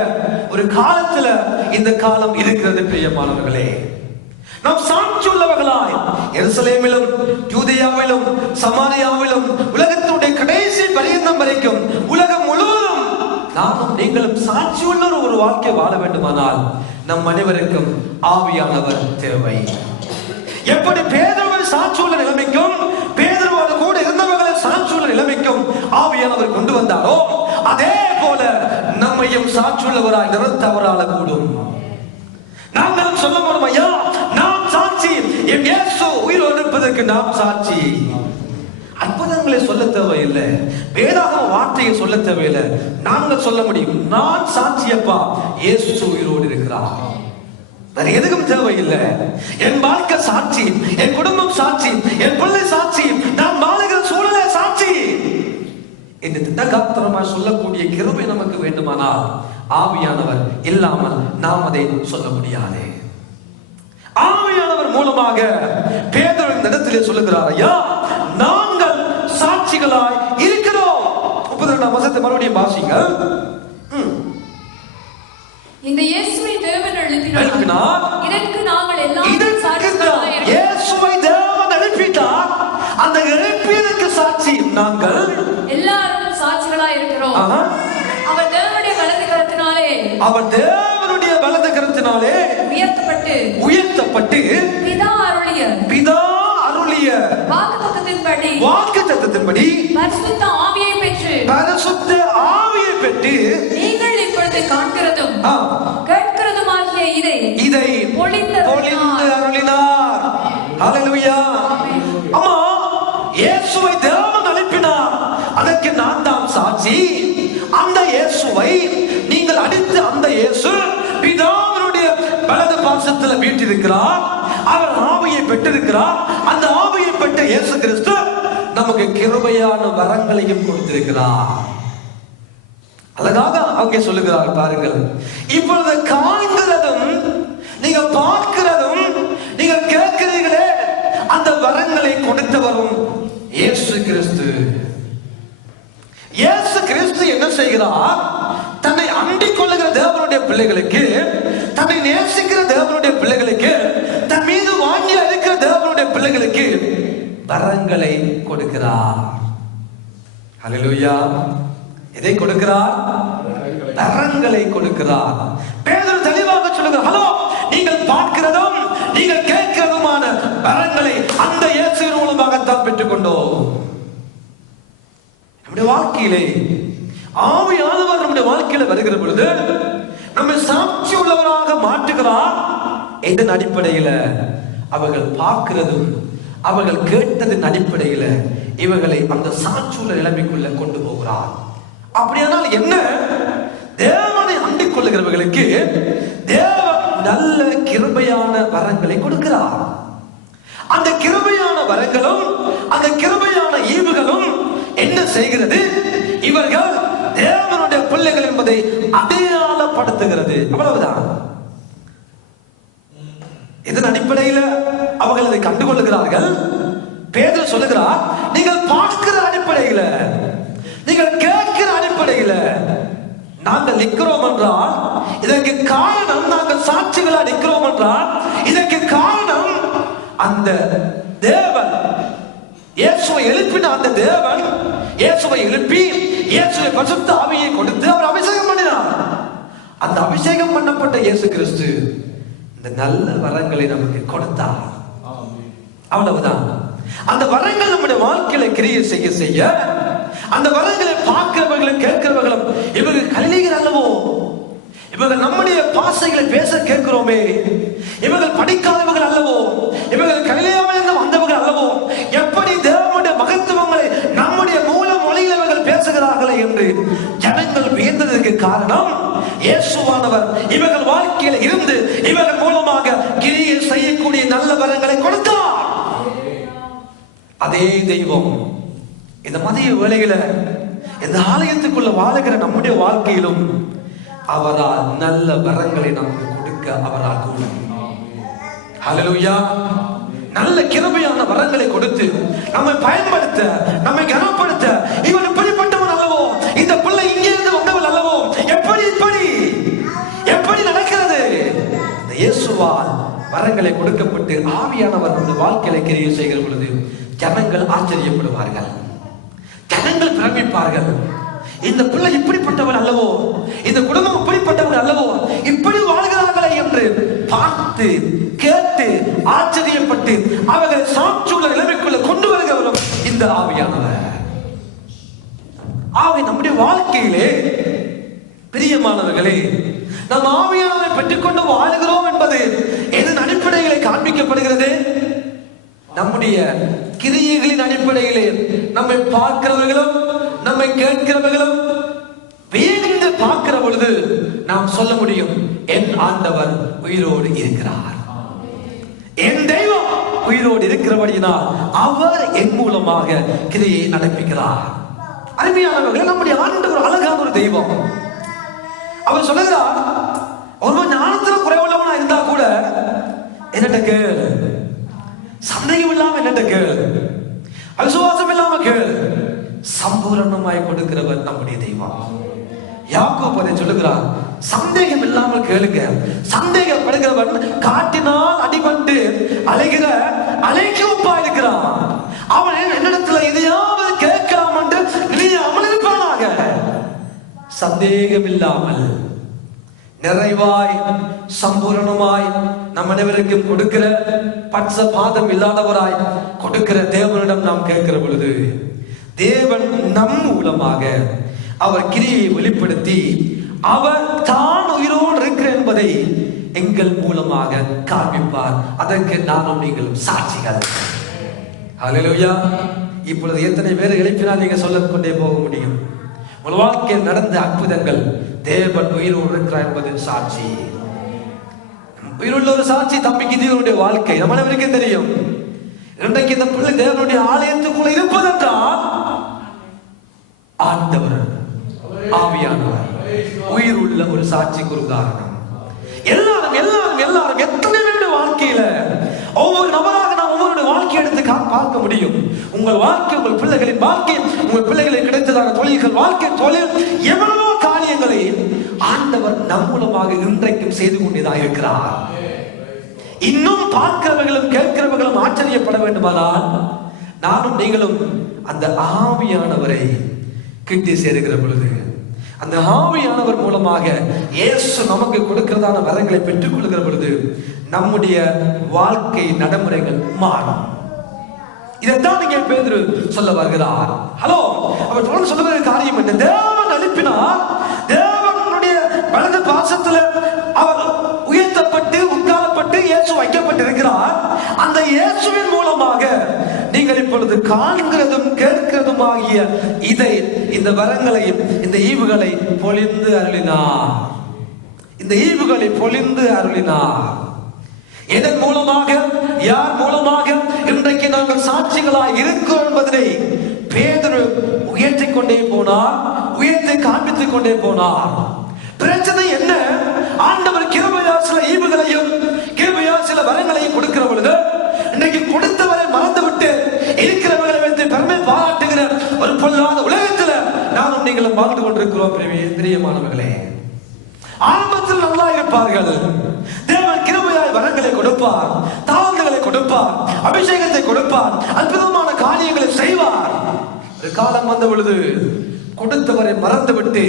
ஒரு காலத்துல இந்த காலம் இருக்கிறது. பிரியமானவர்களே, நாம் சாட்சி உள்ளவர்களாய் எருசலேமிலும் யூதேயாவிலும் சமாரியாவிலும் உலகத்தினுடைய கடைசி பரியந்தம் வரைக்கும் உலகம் முழுவதும் நாமும் நீங்களும் சாட்சி உள்ள ஒரு வாழ்க்கை வாழ வேண்டுமானால் நம் அனைவருக்கும் ஆவியானவர் தேவை. எப்படி பேதுருவை சாட்சி உள்ள நிலைமைக்கும், பேதுருவோடு கூட இருந்தவர்களை சாட்சி உள்ள நிலைமைக்கும் ஆவியானவர் கொண்டு வந்தாரோ, அதே போல நம்மையும் சாட்சி உள்ளவராய் நிறுத்த அவரால் கூடும். நாங்கள் சொல்ல முடியும், ஐயா நாம் சாட்சி, என் இயேசு உயிரோடு இருப்பதற்கு நாம் சாட்சி. அற்புதங்களை சொல்ல தேவையில்லை, வேதாகம வார்த்தையை சொல்ல தேவையில்லை, நாங்கள் சொல்ல முடியும், நான் சாட்சியப்பா இயேசு உயிரோடு இருக்கிறார். வேற எதுக்கும் தேவையில்லை. என் வாழ்க்கை சாட்சி, என் குடும்பம் சாட்சி, என் பிள்ளை சாட்சி, நான் வாழுகிற சூழலை சாட்சி. இந்த திட்டகாத்திரமா சொல்லக்கூடிய கிருபை நமக்கு வேண்டுமானால் ஆவியானவர் இல்லாமல் நாம் அதை சொல்ல முடியாது. ஆவியானவர் மூலமாக பேதுருவின் இடத்திலே சொல்லுகிறார், ஐயா நாங்கள் சாட்சிகளாய் இருக்கிறோம். 32ஆம் வசனத்தை மறுபடியும் வாசிங்கள். இந்த இயேசுவை தேவன் எழுப்பினார், இதற்கு நாங்கள் எல்லாரும் சாட்சிகளாய் இருக்கிறோம். இயேசுவை தேவன் எழுப்பினார், அந்த எழுப்பியதற்கு சாட்சி நாங்கள் எல்லாரும் சாட்சிகளாய் இருக்கிறோம். அவர் தேவனுடைய வலது கரத்தினாலே, அவர் தேவனுடைய வலது கரத்தினாலே உயர்த்தப்பட்டு பிதா அருளிய வாக்குத்தத்தத்தின்படி பரிசுத்த ஆவியை பெற்று நீங்கள் இப்பொழுது காண்கிறதும் கேட்கிறதுமாகிய இதை பொழிந்து அருளினார். ஹல்லேலூயா. அம்மா, இயேசுவை தேவன் அனுப்பினார், அதற்கு நான் தான் சாட்சி. அந்த இயேசுவை நீங்கள் அடித்த அந்த இயேசு பிதாவினுடைய வலது பாசத்தில் வீற்றிருக்கிறார். அவர் ஆவியை பெற்றிருக்கிறார். அந்த ஆவியை பெற்ற இயேசு கிறிஸ்து நமக்கு கிருபையான வரங்களையும் கொடுத்திருக்கிறார். அழகாக அங்கே சொல்லுகிறார் பாருங்கள். இப்பொழுது காண்கிறதும் நீங்க பார்க்கிறதும் நீங்க கேட்கிறீர்களே, அந்த வரங்களை கொடுத்தவரும் இயேசு கிறிஸ்து. இயேசு கிறிஸ்து என்ன செய்கிறார்? தன்னை அண்டிக் கொள்ளுகிற தேவனுடைய பிள்ளைகளுக்கு, தன்னை நேசிக்கிற தேவனுடைய பிள்ளைகளுக்கு, தன் மீது வாங்கி இருக்கிற தேவனுடைய பிள்ளைகளுக்கு வரங்களை கொடுக்கிறார். ஹல்லேலூயா. எதை கொடுக்கிறார்? வரங்களை கொடுக்கிறார். பேதுரு தெளிவாக சொல்லுகிறார், ஹலோ, நீங்கள் பார்க்கிறதும் நீங்கள் கேட்கிறதுமான வரங்களை அந்த இயேசுவின் மூலமாகத்தான் பெற்றுக்கொண்டோம். நம்முடைய வாழ்க்கையிலே ஆவியானவர் நம்முடைய வாழ்க்கையில வருகிற பொழுது நம்மை சாட்சி உள்ளவராக மாற்றுகிறார். இதன் அடிப்படையில அவர்கள் பார்க்கிறதும் அவர்கள் கேட்டதின் அடிப்படையில இவர்களை அந்த சாட்சி உள்ள நிலைமைக்குள்ள கொண்டு போகிறார். அப்படியானால் என்ன? தேவனை அண்டிக் கொள்ளுகிறவர்களுக்கு தேவன் நல்ல கிருபையான வரங்களை கொடுக்கிறார். அந்த கிருபையான வரங்களும் அந்த கிருபையான ஈவுகளும் என்ன செய்கிறது? இவர்கள் தேவனுடைய பிள்ளைகள் என்பதை அடையாளப்படுத்துகிறது. அவ்வளவுதான். இதன் அடிப்படையில் அவர்கள் இதை கண்டுகொள்ளுகிறார்கள். பேதுரு சொல்லுகிறார், நீங்கள் பார்க்கிற அடிப்படையில், நீங்கள் கேட்கிற அடிப்படையில் நாங்கள் நிற்கிறோம் என்றால் இதற்கு காரணம், நாங்கள் சாட்சிகளா நிற்கிறோம் என்றால் இதற்கு காரணம் அந்த தேவன், இயேசுவை எழுப்பின அந்த தேவன், இயேசுவை எழுப்பி இயேசுவை பரிசுத்த ஆவியை கொடுத்து அவர் அபிஷேகம் பண்ணினார். அந்த அபிஷேகம் பண்ணப்பட்ட இயேசு கிறிஸ்து இந்த நல்ல வரங்களை நமக்கு கொடுத்தார். அவ்வளவுதான். அந்த வரங்கள் நம்முடைய வாழ்க்கையில கிரியை செய்ய செய்ய அந்த வரங்களை பார்க்கிறவர்களும் கேட்கிறவர்களும் இவர்கள் கலிலேயர் அல்லவோ, இவர்கள் நம்முடைய பாசைகளை பேச கேட்கிறோமே, இவர்கள் படிக்காதவர்கள் அல்லவோ, இவர்கள் கலிலேயாவிலிருந்து வந்தவர்கள் அல்லவோ, எப்படி தேவனுடைய மகத்துவங்களை நம்முடைய மூல மொழியில் இவர்கள் பேசுகிறார்களே என்று ஜனங்கள் வியந்ததற்கு காரணம் இயேசுவானவர் இவர்கள் வாழ்க்கையில இருந்து இவர்கள் மூலமாக கிரியை செய்யக்கூடிய நல்ல வரங்களை கொடுத்தார். அதே தெய்வம் இந்த மதிய வேளையில இந்த ஆலயத்துக்குள்ள வாழுகிற நம்முடைய வாழ்க்கையிலும் அவரால் நல்ல வரங்களை நமக்கு கொடுக்க அவரால் கூடும். ஹல்லேலூயா. நல்ல கிருபையான வரங்களை கொடுத்து நம்மை பயன்படுத்த, நம்மை கனப்படுத்த, இவன் இப்படிப்பட்டவன் அல்லவோ, இந்த பிள்ளை இங்கே இருந்து வந்தவன் அல்லவோ, எப்படி நடக்கிறது? இயேசுவால் வரங்களை கொடுக்கப்பட்டு ஆவியானவர் அந்த வாழ்க்கையில கிரியை செய்கிற பொழுது ஜனங்கள் ஆச்சரியப்படுவார்கள், ஜனங்கள் பிரமிப்பார்கள். இந்த பிள்ளை இப்படிப்பட்டவன் அல்லவோ, இந்த குடும்பம் இப்படிப்பட்டவன் அல்லவோ, இப்படி வாழ்கிறார்களே என்று பார்த்து கேட்டு ஆச்சரியப்பட்டு அவர்கள் சாட்சியுள்ள நிலைமைக்குள்ள கொண்டு வருகிறவரும் இந்த ஆவியானவர். ஆவி நம்முடைய வாழ்க்கையிலே பிரியமானவர்களே, நாம் ஆவியானவரை பெற்றுக்கொண்டு வாழுகிறோம் என்பது எதன் அடிப்படையிலே காண்பிக்கப்படுகிறது? நம்முடைய கிரியைகளின் அடிப்படையிலே நம்மை பார்க்கிறவர்களும் நம்மை கேட்கிறவர்களும் வியந்து பார்க்கிற பொழுது நாம் சொல்ல முடியும், என் ஆண்டவர் உயிரோடு இருக்கிறார், என் தெய்வம் உயிரோடு இருக்கிறபடியினால் அவர் என் மூலமாக கிரியை நடப்பிக்கிறார். அருமையானவர்கள், நம்முடைய ஆண்டவர் அழகான ஒரு தெய்வம். அவர் சொல்லுகிறார், ஒரு ஞானத்துல குறைவுள்ளவனா இருந்தா கூட என்னட்ட கேள், சந்தேகம் இல்லாம என்னட்ட கேள், அவிசுவாசம் இல்லாம கேள், சம்பூரணமாய் கொடுக்கிறவர் நம்முடைய தெய்வம். யாக்கோபு அதை சொல்லுகிறார், சந்தேகம் இல்லாமல் கேளுங்க. சந்தேகப்படுகிறவன் காட்டினால் அடிபட்டு அலைகிற அலைக்கோப்பா இருக்கிறான். அவன் என்னிடத்துல எதையாவது கேட்கலாம் என்று நினையாமல் இருப்பானாக. சந்தேகம் இல்லாமல் நிறைவாய் சம்பூரணமாய் நம் அனைவருக்கும் கொடுக்கிற பட்சபாதம் இல்லாதவராய் கொடுக்கிற தேவனிடம் நாம் கேட்கிற பொழுது தேவன் நம் மூலமாக அவர் கிரியை வெளிப்படுத்தி அவர் தான் உயிரோடு இருக்கிறார் என்பதை எங்கள் மூலமாக காண்பிப்பார். அதற்கு நானும் நீங்களும் சாட்சிகள். ஹல்லேலூயா. இப்பொழுது எத்தனை பேர் எழுப்பினால் நீங்க சொல்லிக்கொண்டே போக முடியும். உங்கள் வாழ்க்கையில் நடந்த அற்புதங்கள் தேவன் உயிரோடு இருக்கிறார் என்பது சாட்சி. உயிருள்ள ஒரு சாட்சி தம்பிக்கு தேவனுடைய வாழ்க்கை நம்ம அனைவருக்கும் தெரியும். இன்றைக்கு இந்த பிள்ளை தேவனுடைய ஆலயத்துக்குள்ள இருப்பதென்றால் ஆண்டவர் ஆவியானவர் உயிர் உள்ள ஒரு சாட்சிக்கு ஒரு உதாரணம். எல்லாரும் எல்லாரும் எல்லாரும் எத்தனை பேருடைய வாழ்க்கையில ஒவ்வொரு நபராக நாம் ஒவ்வொருடைய வாழ்க்கையை எடுத்து பார்க்க முடியும். உங்கள் வாழ்க்கை, உங்கள் பிள்ளைகளின் வாழ்க்கை, உங்கள் பிள்ளைகளுக்கு கிடைத்ததான தொழில்கள், வாழ்க்கை தொழில், எவ்வளவோ காரியங்களை ஆண்டவர் நம் மூலமாக இன்றைக்கும் செய்து கொண்டேதான் இருக்கிறார். இன்னும் பார்க்கிறவர்களும் கேட்கிறவர்களும் ஆச்சரியப்பட வேண்டுமானால் நானும் நீங்களும் அந்த ஆவியானவரை கிட்டி சேருகிற பொழுது அந்த ஆவியானவர் மூலமாக இயேசு நமக்கு கொடுக்கிறதான வரங்களை பெற்றுக் கொள்கிற பொழுது நம்முடைய வாழ்க்கை நடைமுறைகள் மாறும். இதைத்தான் நீங்க பேதுரு சொல்ல வருகிறார். ஹலோ, அவர் தொடர்ந்து சொல்லுகிற காரியம் என்ன? தேவன் அனுப்பினார், தேவனுடைய வலது பாசத்துல அவர் உயர்த்தப்பட்டு உட்காரப்பட்டு இயேசு வைக்கப்பட்டிருக்கிறார். அந்த இயேசுவின் மூலமாக நீங்கள் இப்பொழுது காண்கிறதும் கேட்கிறதும் ஆகிய இதை, இந்த வரங்களையும் இந்த ஈவுகளை பொழிந்து அருளினார். இந்த ஈவுகளை பொழிந்து அருளினார். இதன் மூலமாக, யார் மூலமாக இன்றைக்கு நாங்கள் சாட்சிகளாய் இருக்கிறோம் என்பதனை பேதுரு உயர்த்தி கொண்டே போனார், உயர்த்தி காண்பித்துக் கொண்டே போனார். பிரச்சனை என்ன? ஆண்டவர் கிருபையா சில ஈவுகளையும் கிருபையா சில வரங்களையும் கொடுக்கிற பொழுது இன்னைக்கு கொடுத்தவரை மறந்துவிட்டு இருக்கிறவர்களை வைத்து பெருமை பாராட்டுகிற ஒரு பொல்லாத உலகத்துல நானும் நீங்களும் வாழ்ந்து கொண்டிருக்கிறோம். பிரியமானவர்களே, ஆரம்பத்தில் நல்லா இருப்பார்கள். தேவன் கிருபையாய் வரங்களை கொடுப்பார், தாளந்துகளை கொடுப்பார், அபிஷேகத்தை கொடுப்பார், அற்புதமான காரியங்களை செய்வார். ஒரு காலம் வந்த பொழுது கொடுத்தவரை மறந்துவிட்டு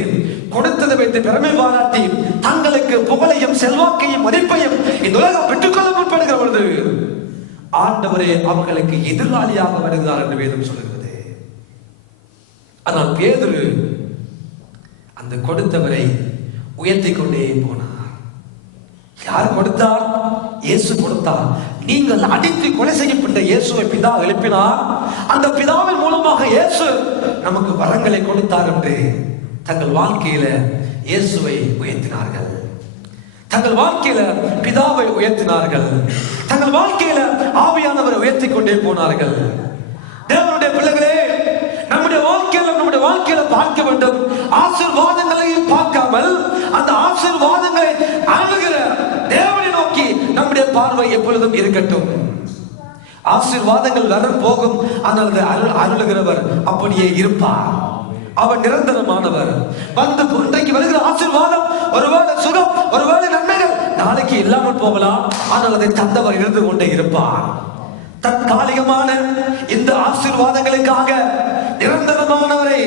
கொடுத்ததை வைத்து பெருமை பாராட்டி தங்களுக்கு புகழையும் செல்வாக்கையும் மதிப்பையும் இந்த உலகம் பெற்றுக்கொள்ள முற்படுகிற பொழுது ஆண்டவரே அவர்களுக்கு எதிராளியாக வருகிறார் என்று வேதம் சொல்கிறது. ஆனால் பேதுரு அந்த கொடுத்தவரை உயர்த்தி கொண்டே போனார். யார் கொடுத்தார்? இயேசு கொடுத்தார். நீங்கள் அடித்து கொலை செய்யப்பட்ட இயேசுவை பிதா எழுப்பினார். அந்த பிதாவின் மூலமாக இயேசு நமக்கு வரங்களை கொடுத்தார் என்று தங்கள் வாழ்க்கையில இயேசுவை உயர்த்தினார்கள். தங்கள் வாழ்க்கையில பிதாவை உயர்த்தினார்கள். தங்கள் வாழ்க்கையில ஆவியானவரை உயர்த்தி கொண்டே போனார்கள். தேவனுடைய பிள்ளைகளே, நம்முடைய வாழ்க்கையில பார்க்க வேண்டும். ஆசீர்வாதங்களை பார்க்காமல் அந்த ஆசீர்வாதங்களை அருளுகிற தேவனை நோக்கி நம்முடைய பார்வை எப்பொழுதும் இருக்கட்டும். ஆசீர்வாதங்கள் வரும் போகும், ஆனால் அருளுகிறவர் அப்படியே இருப்பார். அவர் நிரந்தரமானவர். வந்து இன்றைக்கு வருகிற ஆசீர்வாதம், ஒருவேளை சுகம், ஒருவேளை நன்மைகள் நாளைக்கு இல்லாமல் போகலாம், ஆனால் அதை தந்தவர் இருந்து கொண்டே இருப்பார். தற்காலிகமான இந்த ஆசீர்வாதங்களுக்காக நிரந்தரமானவரை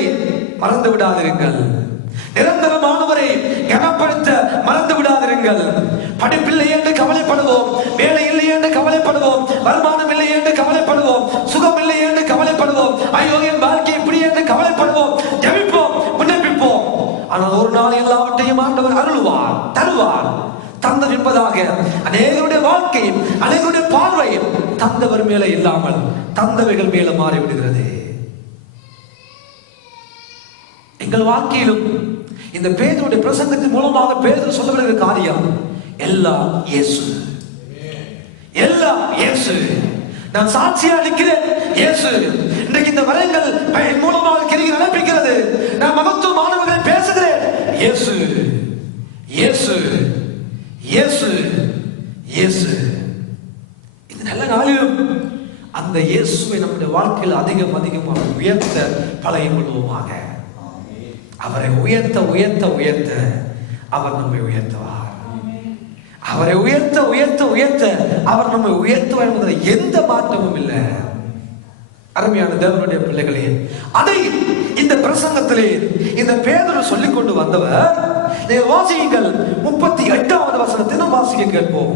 மறந்து விடாதிருங்கள். நிரந்தரமானவரை கனப்படுத்த மறந்து விடாதிருங்கள். படிப்பில்லை என்று கவலைப்படுவோம், வேலை இல்லை என்று கவலைப்படுவோம், வருமானம் இல்லை என்று கவலைப்படுவோம், சுகம் இல்லை என்று கவலைப்படுவோம், ஐயோ என் வாழ்க்கை இப்படி என்று கவலைப்படுவோம். ஜெபிப்போம், விண்ணப்பிப்போம். ஆனால் ஒரு நாள் எல்லாவற்றையும் ஆண்டவர் அருள்வார், தருவார். தந்தர் என்பதாக அநேகருடைய வாழ்க்கை, அநேகருடைய பார்வை தந்தவர் மேல இல்லாமல் தந்தவைகள் மேல மாறிவிடுகிறது. எங்கள் வாழ்க்கையிலும் இந்த பேதுருடைய பிரசங்கத்தின் மூலமாக பேதுரு சொல்ல வருகிற காரியம் எல்லாம் இயேசு, எல்லாம் இயேசு. நான் சாட்சியா நிற்கிறேன், இயேசு. இன்றைக்கு இந்த வரங்கள் மூலமாக கிரியை நடப்பிக்கிறது. நான் மகத்துவமானவர்களை பேசுகிறேன், இயேசு, இயேசு, இயேசு, இயேசு. இந்த நல்ல நாளிலும் அந்த இயேசுவை நம்முடைய வாழ்க்கையில் அதிகமாக உயர்த்த பழகிக் கொள்வோமாக. அவரை உயர்த்த உயர்த்த உயர்த்த அவர் நம்மை உயர்த்துவார். அவரை உயர்த்த உயர்த்த உயர்த்த அவர் நம்மை உயர்த்துவார் என்பதில் எந்த மாற்றமும் இல்லை. அருமையான தேவனுடைய பிள்ளைகளே, அதை இந்த பிரசங்கத்திலே இந்த பேதுரு சொல்லிக் கொண்டு வந்தவர். வாசியுங்கள் 38வது வசனத்தை நாம் வாசிக்க கேட்போம்.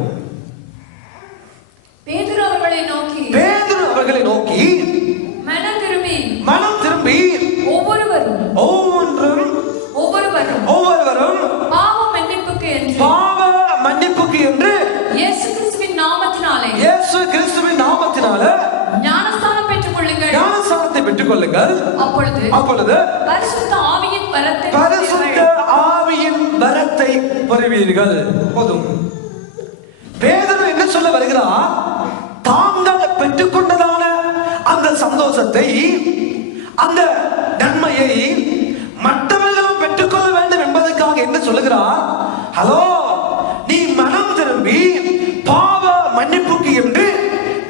பேதுரு அவர்களை நோக்கி மனம் திரும்பி ஒவ்வொருவரும் பாவ மன்னிப்புக்கு என்று இயேசு கிறிஸ்துவின் நாமத்தினாலே ஞானஸ்தானத்தை பெற்றுக் கொள்ளுங்கள். அப்பொழுது பரிசுத்த ஆவியின் வரத்தை பெறுவீர்கள். போதும். பேதுரு என்ன சொல்ல வருகிறார்? தாங்கள் பெற்றுக்கொண்டதான அந்த சந்தோஷத்தை, அந்த நன்மையை மற்றவர்களும் பெற்றுக்கொள்ள வேண்டும் என்பதற்காக என்ன சொல்லுகிறார்? ஹலோ, நீ மனம் திரும்பி பாவ மன்னிப்புக்கு என்று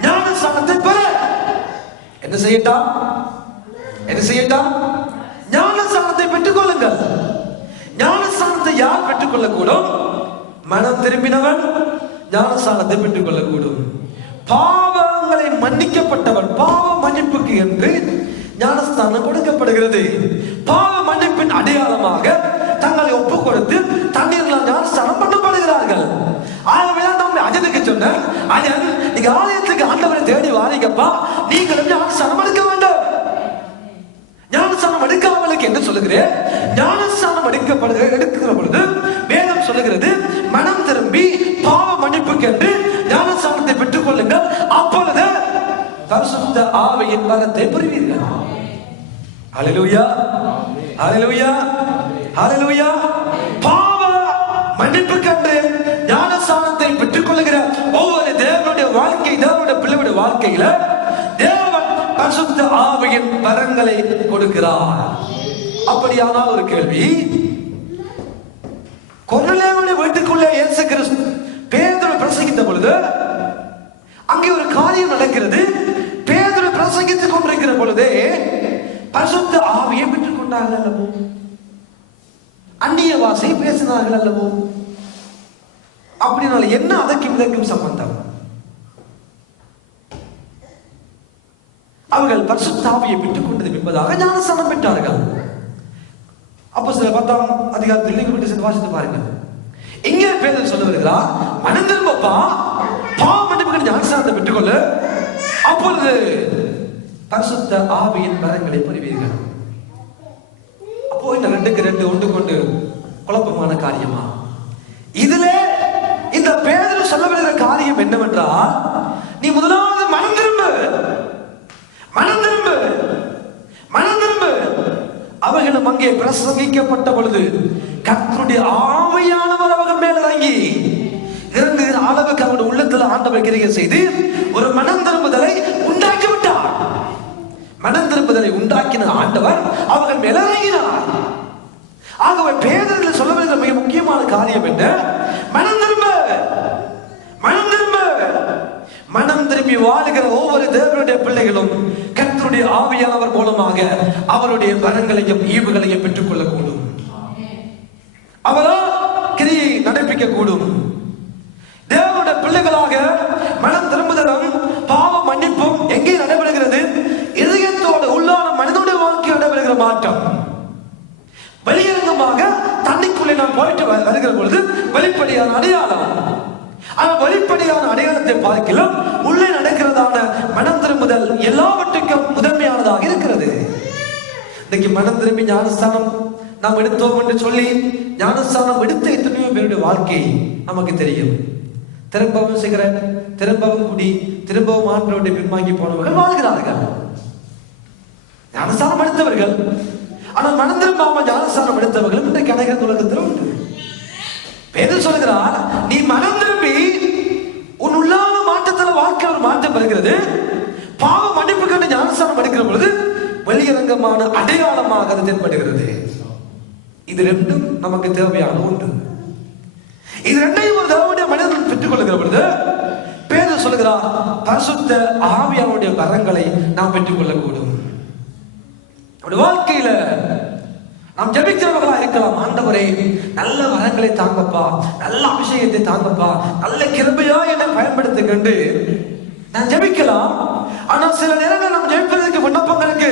ஞானஸ்தானத்தை பெற என்ன செய்யட்டா? ஞானஸ்தானத்தை பெற்றுக் கொள்ளுங்கள். ஞானஸ்தானத்தை யார் பெற்றுக் கொள்ளக்கூடும்? மனம் திரும்பினவன் ஞானஸ்தானத்தை பெற்றுக் கொள்ளக்கூடும். பாவங்களை மன்னிக்கப்பட்டவன் பாவ மன்னிப்புக்கு என்று ஞானஸ்தானம் கொடுக்கப்படுகிறது. பாவ மன்னிப்பின் அடையாளமாக தங்களை ஒப்பு கொடுத்து தண்ணீர்லாம் ஞானஸ்தானம் பண்ணப்படுகிறார்கள். ஆகவே நம்ம அஜனுக்கு சொன்ன அஜன், நீங்க ஆலயத்துக்கு ஆண்டவரை தேடி வாரீங்கப்பா, நீங்களும் ஞானஸ்தானம் எடுக்க வேண்டும். ஞானஸ்தானம் எடுக்காமலுக்கு என்ன சொல்லுகிறேன்? ஞானஸ்தானம் எடுக்கிற பொழுது வேதம் சொல்லுகிறது, மனம் திரும்பி பாவ மன்னிப்புக்கு என்று ஞானஸ்தானத்தை பெற்றுக் கொள்ளுங்கள். அப்பொழுது பரிசுத்த ஆவியின் வரத்தை பெறுவீர்கள். ஹல்லேலூயா, ஹல்லேலூயா, ஹல்லேலூயா. பாவ மன்னிப்புக்கு என்று ஞானஸ்தானத்தை பெற்றுக் கொள்ளுகிற ஒவ்வொரு தேவனுடைய வாழ்க்கை, தேவனுடைய பிள்ளையுடைய வாழ்க்கையில தேவன் பரிசுத்த ஆவியின் வரங்களை கொடுக்கிறார். அப்படியானால் ஒரு கேள்வி, கொர்நேலியுடைய வீட்டுக்குள்ளே இயேசு கிறிஸ்து பேதுரு பிரசங்கித்த பொழுது அங்கே ஒரு காரியம் நடக்கிறது. பேதுரு பிரசங்கித்துக் கொண்டிருக்கிற பொழுதே பரிசுத்த ஆவியை பெற்றுக் கொண்டார்கள் அல்லவோ, அந்நிய பாஷை பேசினார்கள் அல்லவோ. அப்படினால என்ன அதற்கும் இதற்கும் சம்பந்தம்? அவர்கள் பரிசுத்த ஆவியை பெற்றுக் கொண்டது என்பதாக ஞானஸ்நானம் பெற்றார்கள். அப்போஸ்தலர் 10ஆம் அதிகாரத்தில் விட்டு வாசித்து பாருங்கள். இங்கே பேதுரு சொல்ல வருகிறார், மனம் திரும்பப்பா, பாவ மன்னிப்புக்கு ஞானஸ்நானத்தை பெற்றுக்கொள்ள, அப்பொழுது பரிசுத்த ஆவியின் வரங்களை பெறுவீர்கள். அப்போ இந்த 2க்கு 2 ஒன்று கொண்டு குழப்பமான காரியமா? இதுல இந்த பேதுரு சொல்ல வருகிற காரியம் என்னவென்றால், நீ முதலாவது மனம் திரும்பு, மனம் திரும்பு, மனம் திரும்பு. அவர்களும் அங்கே பிரசங்கிக்கப்பட்ட பொழுது கர்த்தருடைய ஆவியானவர் அவர்கள் மேல் இறங்குகிற அளவுக்கு அவருடைய உள்ளத்தில் ஆண்டவர் கிரியை செய்து ஒரு மனம் திரும்புதலை உண்டாக்கி விட்டார். மனம் திரும்புதலை உண்டாக்கின ஆண்டவர் அவர்கள் மேல் இறங்கினார். ஆகவே பேதுரு சொல்ல வேண்டிய மிக முக்கியமான காரியம் என்ன? மனம் திரும்ப, மனம் திரும்ப. மனம் திரும்பி வாழுகிற ஒவ்வொரு தேவனுடைய பிள்ளைகளும் கர்த்தருடைய ஆவியானவர் மூலமாக அவருடைய வரங்களையும் ஈவுகளையும் பெற்றுக் கொள்ளக்கூடும். அவரால் கிரியை நடப்பிக்க கூடும். தேவனுடைய பிள்ளைகளாக மனம் திரும்புதலும் பாவ மன்னிப்பும் எங்கே நடைபெறுகிறது? இதயத்தோடு உள்ளான மனிதனுடைய வாழ்க்கையில் நடைபெறுகிற மாற்றம். வெளியரங்கமாக தண்ணிக்குள்ளே நாம் போயிட்டு வருகிற பொழுது வெளிப்படையான அடையாளம். ஆனால் வெளிப்படையான அடையாளத்தை பார்க்கலாம், உள்ளே நடக்கிறதான மனம் திரும்புதல் எல்லாவற்றுக்கும் முதன்மையானதாக இருக்கிறது. இன்னைக்கு மனம் திரும்பி ஞானஸ்தானம் நாம் எடுத்தோம் என்று சொல்லி ஞானஸ்தானம் எடுத்த எத்தனையோ பேருடைய வாழ்க்கை நமக்கு தெரியும். திரும்பவும் சிகரெட், திரும்பவும் குடி, திரும்பவும் ஆண்டவருடைய பின்வாங்கி போனவர்கள் வாழ்கிறார்கள். ஞானஸ்தானம் எடுத்தவர்கள், ஆனால் மனம் திரும்பாமல் ஞானஸ்தானம் எடுத்தவர்களும் இன்றைக்கு அநேக உலகத்தில் உண்டு. பேதுரு சொல்கிறார், நீ மனம் திரும்பி உன் உள்ளான மாற்றத்தில் வாழ்க்கை ஒரு மாற்றம் வருகிறது. பாவ மன்னிப்பு கண்டு ஞானஸ்தானம் எடுக்கிற பொழுது வெளியரங்கமான அடையாளமாக அது தென்படுகிறது. இது ரெண்டும் நமக்கு தேவையான ஒன்று. இது ரெண்டையும் ஒரு தேவனுடைய மனிதன் பெற்றுக் கொள்ளுகிற பொழுது பேதுரு சொல்கிறார், பரிசுத்த ஆவியானுடைய வரங்களை நாம் பெற்றுக் கொள்ளக்கூடும். வாழ்க்கையில நாம் ஜெபிக்கிறவர்களா இருக்கலாம். ஆண்டவரே, நல்ல வரங்களை தாங்கப்பா, நல்ல அபிஷேகத்தை தாங்கப்பா, நல்ல கிருபையா என்னை பயன்படுத்த கண்டு நான் ஜெபிக்கலாம். ஆனா சில நேரங்கள் நாம் ஜெபிப்பதற்கு விண்ணப்பங்களுக்கு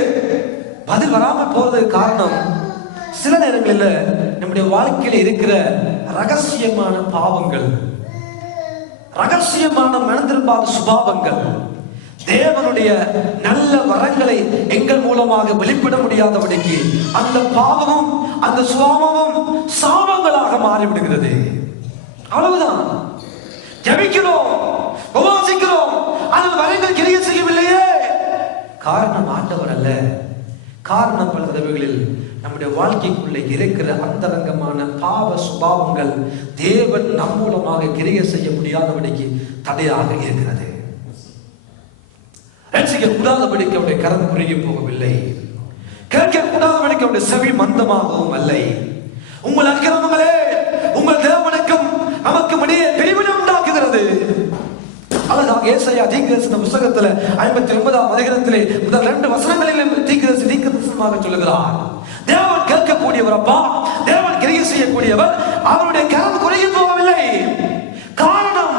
பதில் வராமல் போறதுக்கு காரணம், சில நேரங்களில் நம்முடைய வாழ்க்கையில இருக்கிற ரகசியமான பாவங்கள், ரகசியமான மனம் திரும்பாத சுபாவங்கள், தேவனுடைய நல்ல வரங்களை எங்கள் மூலமாக வெளிப்பட முடியாதபடிக்கு அந்த பாவமும் அந்த சுபாவமும் சாபங்களாக மாறிவிடுகிறது. அவ்வளவுதான். ஜெபிக்கிறோம், உபவாசிக்கிறோம், ஆனால் வரங்கள் கிரியை செய்யவில்லையே. காரணம் ஆண்டவர் அல்ல. காரணம் பல தடவைகளில் நம்முடைய வாழ்க்கைக்குள்ளே இருக்கிற அந்தரங்கமான பாவ சுபாவங்கள் தேவன் நம் மூலமாக கிரியை செய்ய முடியாதபடிக்கு தடையாக இருக்கிறது. ரட்சிக்க கூடாதபடிக்கு அவருடைய கரம் குறுகி போகவில்லை. கேட்க கூடாதபடிக்கு அவருடைய செவி மந்தமாகவும் இல்லை. உங்கள் அக்கிரமங்களே உங்கள் தேவனுக்கும் நமக்கும் இடையே பிரிவினை உண்டாக்குகிறது. அழகாக ஏசாயா தீர்க்கதரிசன புத்தகத்துல 59ஆம் அதிகாரத்திலே முதல் 2 வசனங்களிலும் தீர்க்கதரிசனமாக சொல்லுகிறார், தேவன் கேட்கக்கூடியவர் அப்பா, தேவன் கிரியை செய்யக்கூடியவர், அவருடைய கரம் குறுகி போகவில்லை. காரணம்,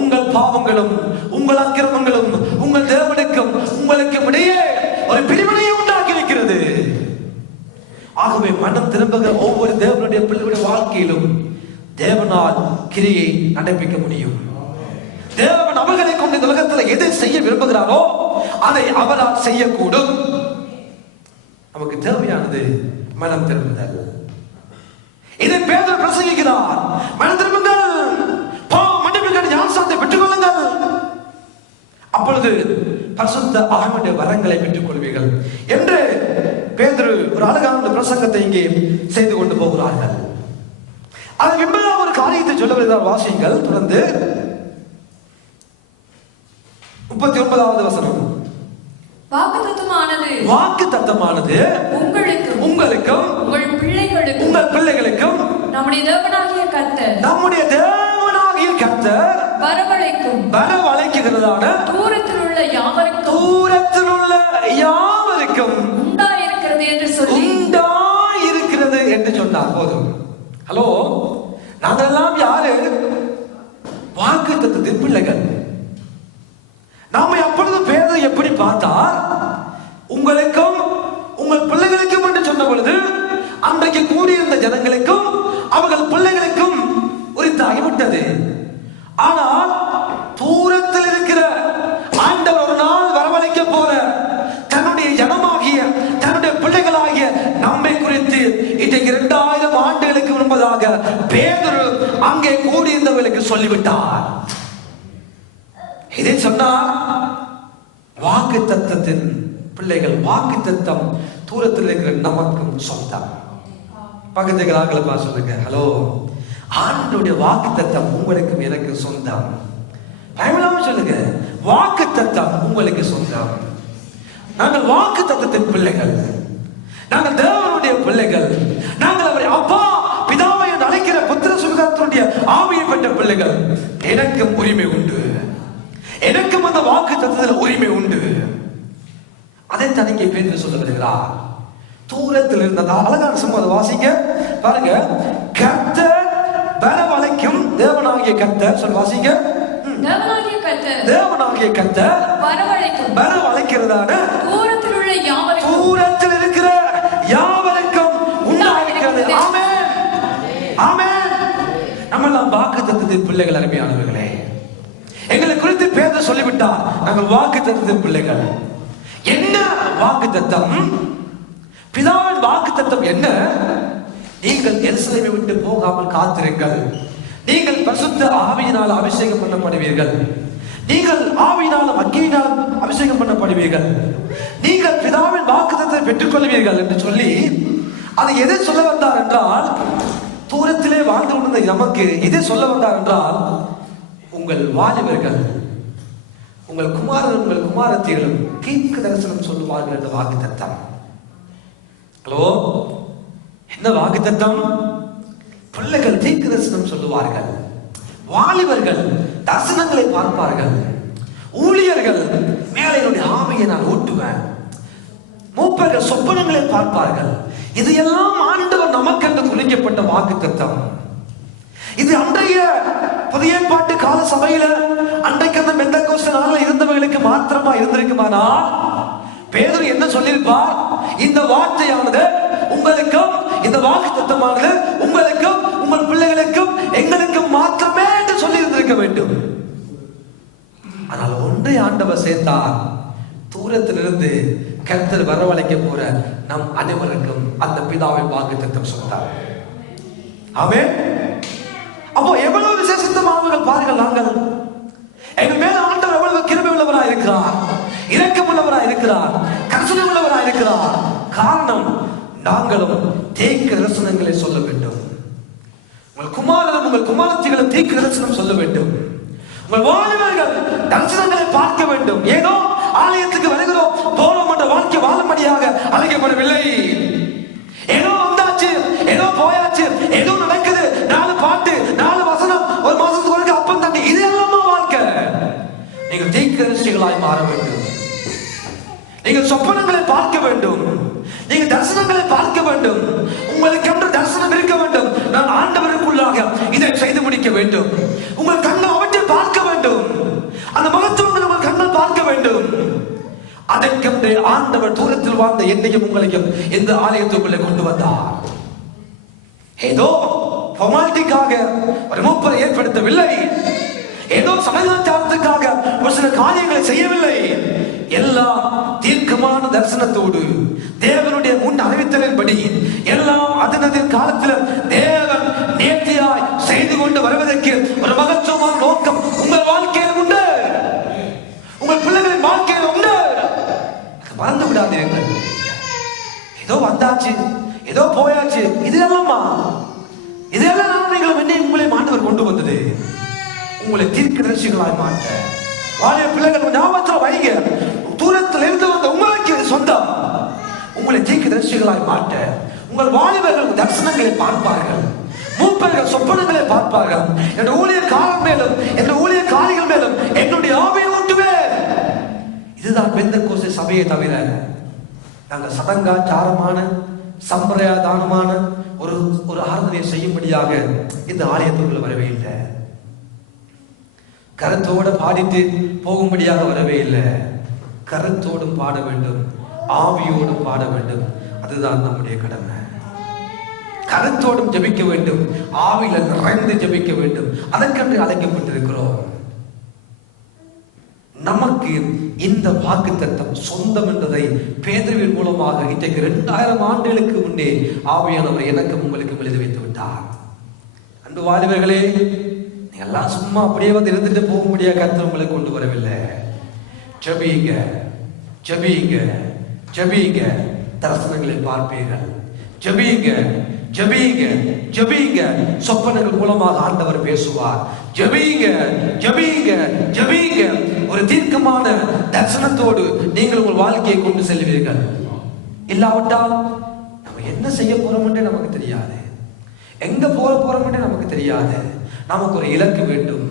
உங்கள் பாவங்களும் உங்கள் அக்கிரமங்களும் உங்கள் தேவனுக்கும் உங்களுக்கும் இடையே ஒரு பிரிவினையை உண்டாக்கி இருக்கிறது. ஆகவே மனம் திரும்புகிற ஒவ்வொரு தேவனுடைய பிள்ளைகளுடைய வாழ்க்கையிலும் தேவனால் கிரியை நடப்பிக்க முடியும். தேவன் அவர்களை கொண்டு இந்த உலகத்தில் எதை செய்ய விரும்புகிறாரோ அதை அவரால் செய்யக்கூடும். நமக்கு தேவையானது மனம் திரும்புதல். இதை பேதுரு பிரசங்கிக்கிறார். மனம் திரும்புங்கள், பாவம் மன்னிப்புக்கான ஞானஸ்நானத்தை பெற்றுக் கொள்ளுங்கள், அப்பொழுது பரிசுத்த ஆவியுடைய வரங்களை பெற்றுக் கொள்வீர்கள் என்று பேதுரு ஒரு அழகான பிரசங்கத்தை இங்கே செய்து கொண்டு போகிறார்கள். அதற்கு பின்பு ஒரு காரியத்தை சொல்ல வருகிறார். வாசியுங்கள் தொடர்ந்து 39வது வசனம். வாக்குத்தத்தமானது உங்களுக்கும் உங்கள் பிள்ளைகளுக்கும் நம்முடைய தேவனாகிய கர்த்தர் வரவழைக்குகிறதான தூரத்தில் உள்ள யாவருக்கும் உண்டாயிருக்கிறது என்று சொன்னார். போதும். ஹலோ, நாங்கெல்லாம் யாரு? வாக்குத்தத்தத்தின் பிள்ளைகள். நாம அப்பொழுது பேரை எப்படி பார்த்தார்? உங்களுக்கும் உங்கள் பிள்ளைகளுக்கும் என்று சொன்ன பொழுது அன்றைக்கு கூடியிருந்த ஜனங்களுக்கும் அவர்கள் பிள்ளைகளுக்கும் உரித்தாகிவிட்டது. ஆனால் தூரத்தில் இருக்கிற ஆண்டவர் ஒரு நாள் வரவழைக்க போற தன்னுடைய ஜனமாகிய தன்னுடைய பிள்ளைகளாகிய நம்மை குறித்து இன்றைக்கு 2000 ஆண்டுகளுக்கு முன்பதாக பேதுரு அங்கே கூடியிருந்தவர்களுக்கு சொல்லிவிட்டார். இதை சொன்னார். வாக்குத்தத்தத்தின் பிள்ளைகள், வாக்குத்தத்தம் தூரத்தில் இருக்கிற நமக்கும் சொந்தம். பக்கத்துக்கு ஆக்களை சொல்லுங்க. ஹலோ, ஆண்டவருடைய வாக்குத்தத்தம் உங்களுக்கும் எனக்கு சொந்தம். பயமில்லாம சொல்லுங்க, வாக்குத்தத்தம் உங்களுக்கு சொந்தம். நாங்கள் வாக்குத்தத்தத்தின் பிள்ளைகள், நாங்கள் தேவனுடைய பிள்ளைகள், நாங்கள் அவரை அப்பா பிதாவை அழைக்கிற புத்திர சுவிகாரத்தினுடைய ஆவியை பெற்ற பிள்ளைகள். எனக்கும் உரிமை உண்டு, எனக்கும் அந்த வாக்குத்தத்தத்தில் உரிமை உண்டு. அதை தனிக்கை பேர் சொல்ல வருகிறார். தூரத்தில் இருந்த அழகான சம்பவம் வாசிங்க பாருங்க. கர்த்தர் வரவழைக்கும் தேவனாகிய கர்த்தர் சொல்ல வாசிங்க. தேவனாகிய கர்த்தர் வரவழைக்கிறதான தூரத்தில் இருக்கிற யாவருக்கும் உண்டாகிறது. ஆமென், ஆமென். நம்ம எல்லாம் வாக்குத்தத்தத்தின் பிள்ளைகள். அருமையானவர்களே, எங்களை குறித்து பேர் சொல்லிவிட்டார். நாங்கள் வாக்குத்தத்தத்தின் பிள்ளைகள். என்ன வாக்குத்தத்தம்? பிதாவின் வாக்குத்தத்தம் என்ன? நீங்கள் எருசலேமை விட்டு போகாமல் காத்திருங்கள். நீங்கள் பரிசுத்த ஆவியினால் அபிஷேகம் பண்ணப்படுவீர்கள். நீங்கள் ஆவியினாலும் அக்கினியினாலும் அபிஷேகம் பண்ணப்படுவீர்கள். நீங்கள் பிதாவின் வாக்குத்தத்தத்தை பெற்றுக் கொள்வீர்கள் என்று சொல்லி அது எதை சொல்ல வந்தார் என்றால், தூரத்திலே வாழ்ந்து கொண்டிருந்த நமக்கு எதை சொல்ல வந்தார் என்றால், உங்கள் வாலிபர்கள், உங்கள் குமாரன், உங்கள் குமாரத்திகளும் தீர்க்க தரிசனம் சொல்லுவார்கள் என்ற வாக்குத்தத்தம். ஹலோ, என்ன வாக்குத்தத்தம்? பிள்ளைகள் தீர்க்க தரிசனம் சொல்லுவார்கள், வாலிபர்கள் தரிசனங்களை பார்ப்பார்கள், ஊழியர்கள் மேலே என்னுடைய ஆவியை நான் ஊட்டுவேன், மூப்பர்கள் சொப்பனங்களை பார்ப்பார்கள். இது எல்லாம் ஆண்டவர் நமக்கென்று குறிக்கப்பட்ட வாக்குத்தத்தம். இது அன்றைய புதிய ஏற்பாட்டு கால சபையில அன்றைக்கு அந்த பெந்தெகோஸ்தே நாளில் இருந்தவர்களுக்கு மாத்திரமா இருந்திருக்குமானா, பேதுரு என்ன சொல்லியிருப்பார்? இந்த வார்த்தையானது உங்களுக்கும், இந்த வாக்குத்தத்தமானது உங்களுக்கும், உங்கள் பிள்ளைகளுக்கும், எங்களுக்கும் மாத்திரமே என்று சொல்லி இருந்திருக்க வேண்டும். ஆனால் ஒன்றை ஆண்டவர் சேர்த்தார். தூரத்திலிருந்து கர்த்தர் வரவழைக்க போற நம் அனைவருக்கும் அந்த பிதாவின் வாக்குத்தத்தம் சொன்னார். ஆமென். அப்போ எவ்வளவு விசேஷமானவர்கள் பாருங்கள். நாங்கள் எங்கள் மேல ஆண்டவர் எவ்வளவு கிருபை உள்ளவராய் இருக்கிறார், இரக்கம் உள்ளவராய் இருக்கிறார், கருணை உள்ளவராய் இருக்கிறார். காரணம், நாங்களும் தீர்க்க தரிசனங்களை சொல்ல வேண்டும். உங்கள் குமாரனும் உங்கள் குமாரத்திகளும் தீர்க்க தரிசனம் சொல்ல வேண்டும். உங்கள் வாலிபர்கள் தரிசனங்களை பார்க்க வேண்டும். ஏதோ ஆலயத்துக்கு வருகிறோம் போறோம் என்ற வாழ்க்கை வாழும்படியாக அழைக்கப்படவில்லை. ஏதோ வந்தாச்சு, ஏதோ போயாச்சு, ஏதோ நடக்குது, 4 பாட்டு, 4 வசனம், ஒரு மாசத்துக்கு ஒருக்க அப்பம் தண்ணி, இது எல்லாமே வாழ்க்கை. நீங்கள் தீர்க்கதரிசிகளாய் மாற வேண்டும். நீங்கள் சொப்பனங்களை பார்க்க வேண்டும். நீங்கள் தரிசனங்களை பார்க்க வேண்டும். உங்களுக்கு என்று தரிசனம் இருக்க வேண்டும். நான் ஆண்டவருக்குள்ளாக இதை செய்து முடிக்க வேண்டும். உங்கள் கண்கள் அவற்றை பார்க்க வேண்டும். அந்த மகத்துவங்கள் உங்கள் கண்கள் பார்க்க வேண்டும். அதற்கென்று ஆண்டவர் தூரத்தில் வாழ்ந்த என்னையும் உங்களையும் இந்த ஆலயத்துக்குள்ளே கொண்டு வந்தார். ஏதோ ஃபார்மாலிட்டிக்காக ஒரு மூப்பரை ஏற்படுத்தவில்லை. ஏதோ சமாச்சாரத்துக்காக ஒரு சில காரியங்களை செய்யவில்லை. எல்லாம் தீர்க்கமான தரிசனத்தோடு தேவனுடைய முன் அறிவித்தலின்படி எல்லாம் அதனதின் காலத்தில் தேவன் நேர்த்தியாய் செய்து கொண்டு வருவதற்கு ஒரு மகத்துவமான நோக்கம் உங்கள் வாழ்க்கையில் உண்டு, உங்கள் பிள்ளைகளின் வாழ்க்கையில் உண்டு. மறந்து விடாதீர்கள். ஏதோ வந்தாச்சு, ஏதோ போயாச்சு, இதெல்லாமா, இதெல்லாம் நீங்கள் உங்களை ஆண்டவர் கொண்டு வந்தது உங்களை தீர்க்கதரிசிகளாய் மாற்ற. வாலிய பிள்ளைகள் ஞாபகத்தில் வைங்க. தூரத்தில் இருந்து வந்த உங்களை உங்களை தீர்க்கதரிசிகளாய் மாற்ற, உங்கள் வாலிபர்கள் தரிசனங்களை பார்ப்பார்கள், மூப்பர்கள் சொப்பனங்களை பார்ப்பார்கள். என்னுடைய ஊழியக்காரர் மேலும் என்னுடைய ஊழியக்காரிகள் மேலும் என்னுடைய ஆவியை ஊட்டுவேன். இதுதான் பெந்தெக்கோஸ்தே சபையை தவிர நாங்கள் சடங்காச்சாரமான சம்பிரதாயமான ஒரு ஆராதனை செய்யும்படியாக இந்த ஆலயத்துக்குள்ள வரவே இல்லை. கருத்தோட பாடிட்டு போகும்படியாக வரவே இல்லை. கருத்தோடும் பாட வேண்டும், ஆவியோடும் பாட வேண்டும். அதுதான் நம்முடைய கடமை. கருத்தோடும் ஜெபிக்க வேண்டும், ஆவியில நிறைந்து ஜெபிக்க வேண்டும். அதற்கென்று அழைக்கப்பட்டிருக்கிறோம். நமக்கு இந்த வாக்குத்தத்தம் சொந்தம் என்பதை பேதுருவின் மூலமாக இன்றைக்கு 2000 ஆண்டுகளுக்கு முன்னே ஆவியானவர் எனக்கும் உங்களுக்கும் எழுதி வைத்து விட்டார். அன்பு வாலிபர்களே, நீங்க எல்லாம் சும்மா அப்படியே வந்து இருந்துட்டு போக முடியாத கருத்து உங்களை கொண்டு வரவில்லை. ஜெபிங்க, ஜெபிங்க, ஜெபிங்க, தரிசனங்களை பார்ப்பீர்கள். ஜெபிங்க, ஜெபிங்க, ஜெபிங்க, சொப்பனங்கள் மூலமாக ஆண்டவர் பேசுவார். ஜெபிங்க, ஜெபிங்க, ஜெபிங்க, ஒரு தீர்க்கமான தரிசனத்தோடு நீங்கள் உங்கள் வாழ்க்கையை கொண்டு செல்வீர்கள். இல்லாவிட்டால் நம்ம என்ன செய்ய போறோம் என்றே நமக்கு தெரியாது, எங்க போறோம் என்றே நமக்கு தெரியாது. நமக்கு ஒரு இலக்கு வேண்டும்,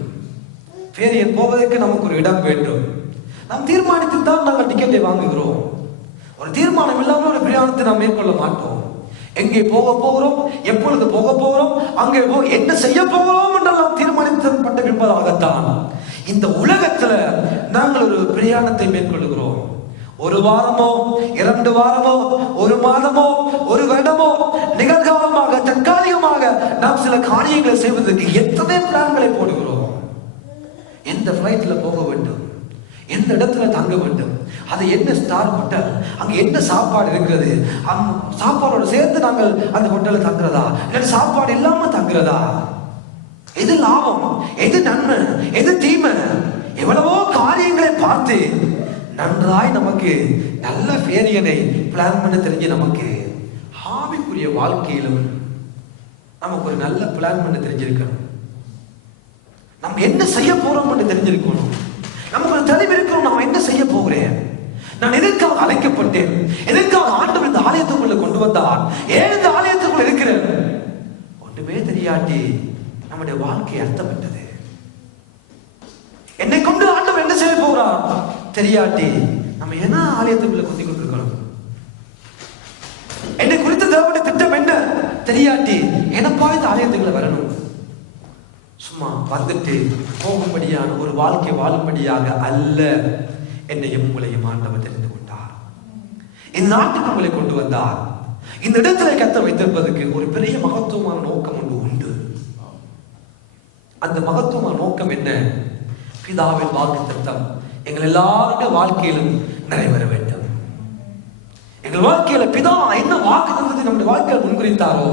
பேரியன் போவதற்கு நமக்கு ஒரு இடம் வேண்டும். நாம் தீர்மானித்து தான் நாங்கள் டிக்கெட்டை வாங்குகிறோம். ஒரு தீர்மானம் இல்லாமல் ஒரு பிரயாணத்தை நாம் மேற்கொள்ள மாட்டோம். எங்கே போக போகிறோம், எப்பொழுது போக போகிறோம், அங்கே என்ன செய்ய போகிறோம் என்றெல்லாம் தீர்மானிக்கப்பட்ட பின்பதாகத்தான் இந்த உலகத்துல நாங்கள் ஒரு பிரயாணத்தை மேற்கொள்கிறோம். ஒரு வாரமோ 2 வாரமோ 1 மாதமோ 1 வருடமோ நிகழ்காலமாக தற்காலிகமாக நாம் சில காரியங்களை செய்வதற்கு எத்தனை பிளான்களை போடுகிறோம். எந்த பிளைட்ல போக வேண்டும், எந்த இடத்துல தங்க வேண்டும், அது என்ன ஸ்டார் ஹோட்டல், அங்க என்ன சாப்பாடு இருக்கிறது, சாப்பாடோட சேர்த்து நாங்கள் அந்த ஹோட்டல்ல தங்குறதா, இல்லை சாப்பாடு இல்லாம தங்குறதா, எது லாபம், எது நன்மை, எது தீமை, எவ்வளவோ காரியங்களை பார்த்து நன்றாய் நமக்கு நல்ல பேரியனை பிளான் பண்ண தெரிஞ்சு நமக்கு ஆவிக்குரிய வாழ்க்கையிலும் நமக்கு ஒரு நல்ல பிளான் பண்ண தெரிஞ்சிருக்கணும். நம்ம என்ன செய்ய போறோம் என்று தெரிஞ்சிருக்கணும். நமக்கு ஒரு தெளிவு இருக்கணும், நான் என்ன செய்ய போகிறேன், நான் எதற்காக அழைக்கப்பட்டேன், எதற்காக ஆண்டவர் இந்த ஆலயத்துக்குள்ள கொண்டு வந்தார், ஏன் இந்த ஆலயத்துக்குள்ள இருக்கிறேன் ஒன்றுமே தெரியாட்டி நம்முடைய வாழ்க்கை அர்த்தப்பட்டது. என்னை கொண்டு ஆண்டவர் என்ன செய்ய போகிறார் தெரியாட்டி நம்ம என்ன ஆலயத்துக்குள்ள கொண்டு கொண்டிருக்கணும், என்னை குறித்த தேவனுடைய திட்டம் என்ன தெரியாட்டி என்னப்பா இந்த ஆலயத்துக்குள்ள வரணும். சும்மா வந்துட்டு போகும்படியான ஒரு வாழ்க்கை வாழும்படியாக அல்ல, என்னையும் உங்களையும் ஆண்டவர் தெரிந்து கொண்டார். இந்த நாட்டுக்கு உங்களை கொண்டு வந்தார். இந்த இடத்துல கத்த வைத்திருப்பதற்கு ஒரு பெரிய மகத்துவமான நோக்கம் ஒன்று உண்டு. அந்த மகத்துவமான நோக்கம் என்ன? பிதாவின் வாக்குத்தத்தம் எங்கள் எல்லாருடைய வாழ்க்கையிலும் நிறைவேற வேண்டும். எங்கள் வாழ்க்கையில பிதா என்ன வாக்குத்தத்தத்தை நம்முடைய வாழ்க்கையில் முன்குறித்தாரோ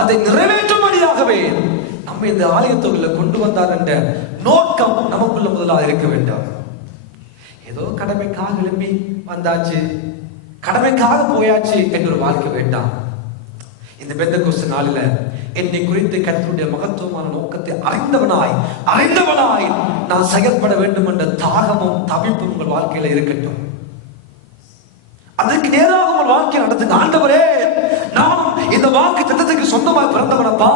அதை நிறைவேற்றும்படியாகவே நம்ம இந்த ஆலயத்துக்குள்ள கொண்டு வந்தார் என்ற நோக்கம் நமக்குள்ள முதலாக இருக்க வேண்டும். ஏதோ கடமைக்காக எழுப்பி வந்தாச்சு, கடமைக்காக போயாச்சு என்ற ஒரு வாழ்க்கை வேண்டாம். இந்த பெந்தெக்கோஸ்து நாளில என்னை குறித்து கர்த்தருடைய மகத்துவமான நோக்கத்தை அறிந்தவனாய் நான் செயல்பட வேண்டும் என்ற தாகமும் தவிப்பும் உங்கள் வாழ்க்கையில இருக்கட்டும். அதற்கு நேராக உங்கள் வாழ்க்கை நடத்துங்க. ஆண்டவரே, நான் இந்த வாக்கு திட்டத்துக்கு சொந்தமாக பிறந்தவனப்பா.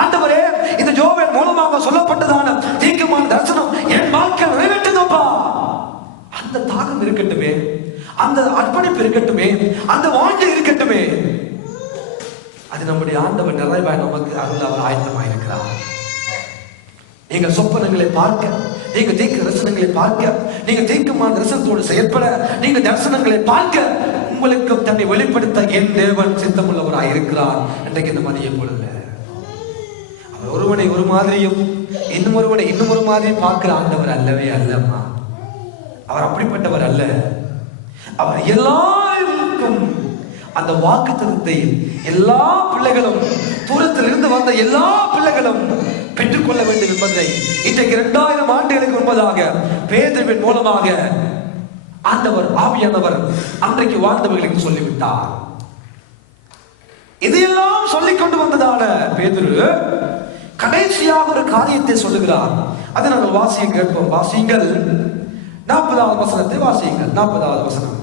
ஆண்டவரே, இந்த ஜோவேல் மூலமாக சொல்லப்பட்டதான தீர்க்கமான தரிசனம் என் வாழ்க்கை நிறைவேற்றதப்பா. அந்த தாகம் இருக்கட்டுமே, அந்த அர்ப்பணிப்பு இருக்கட்டுமே, அந்த வாஞ்சை இருக்கட்டுமே. அது நம்முடைய ஆண்டவர் நிறைவாய் நமக்கு அருள் அவர் ஆயத்தமாக இருக்கிறார். நீங்கள் சொப்பனங்களை பார்க்க, நீங்க தீர்க்க தரிசனங்களை பார்க்க, நீங்க தீர்க்கமான தரிசனத்தோடு செயற்பட, நீங்க தரிசனங்களை பார்க்க, உங்களுக்கு தன்னை வெளிப்படுத்த என் தேவன் சித்தமுள்ளவராய் இருக்கிறார். இன்றைக்கு இந்த மதிய பொழுது அவர் ஒருவனை ஒரு மாதிரியும் இன்னும் ஒருவனை இன்னும் ஒரு மாதிரியும் பார்க்கிற ஆண்டவர் அல்லவே அல்லம்மா. அவர் அப்படிப்பட்டவர் அல்ல. அவர் எல்லாருக்கும் அந்த வாக்குத்தத்தத்தை எல்லா பிள்ளைகளும், தூரத்தில் இருந்து வந்த எல்லா பிள்ளைகளும் பெற்றுக்கொள்ள வேண்டும் என்பதை இன்றைக்கு 2000 ஆண்டுகளுக்கு முன்பதாக பேதுருவின் மூலமாக ஆண்டவர் ஆவியானவர் அன்றைக்கு வாழ்ந்தவர்களுக்கு சொல்லிவிட்டார். இதையெல்லாம் சொல்லிக் கொண்டு வந்ததான பேதுரு கடைசியாக ஒரு காரியத்தை சொல்லுகிறார். அதை நாங்கள் வாசிய கேட்போம். வாசியுங்கள், 40வது வசனத்தை வாசியுங்கள். 40வது வசனம்.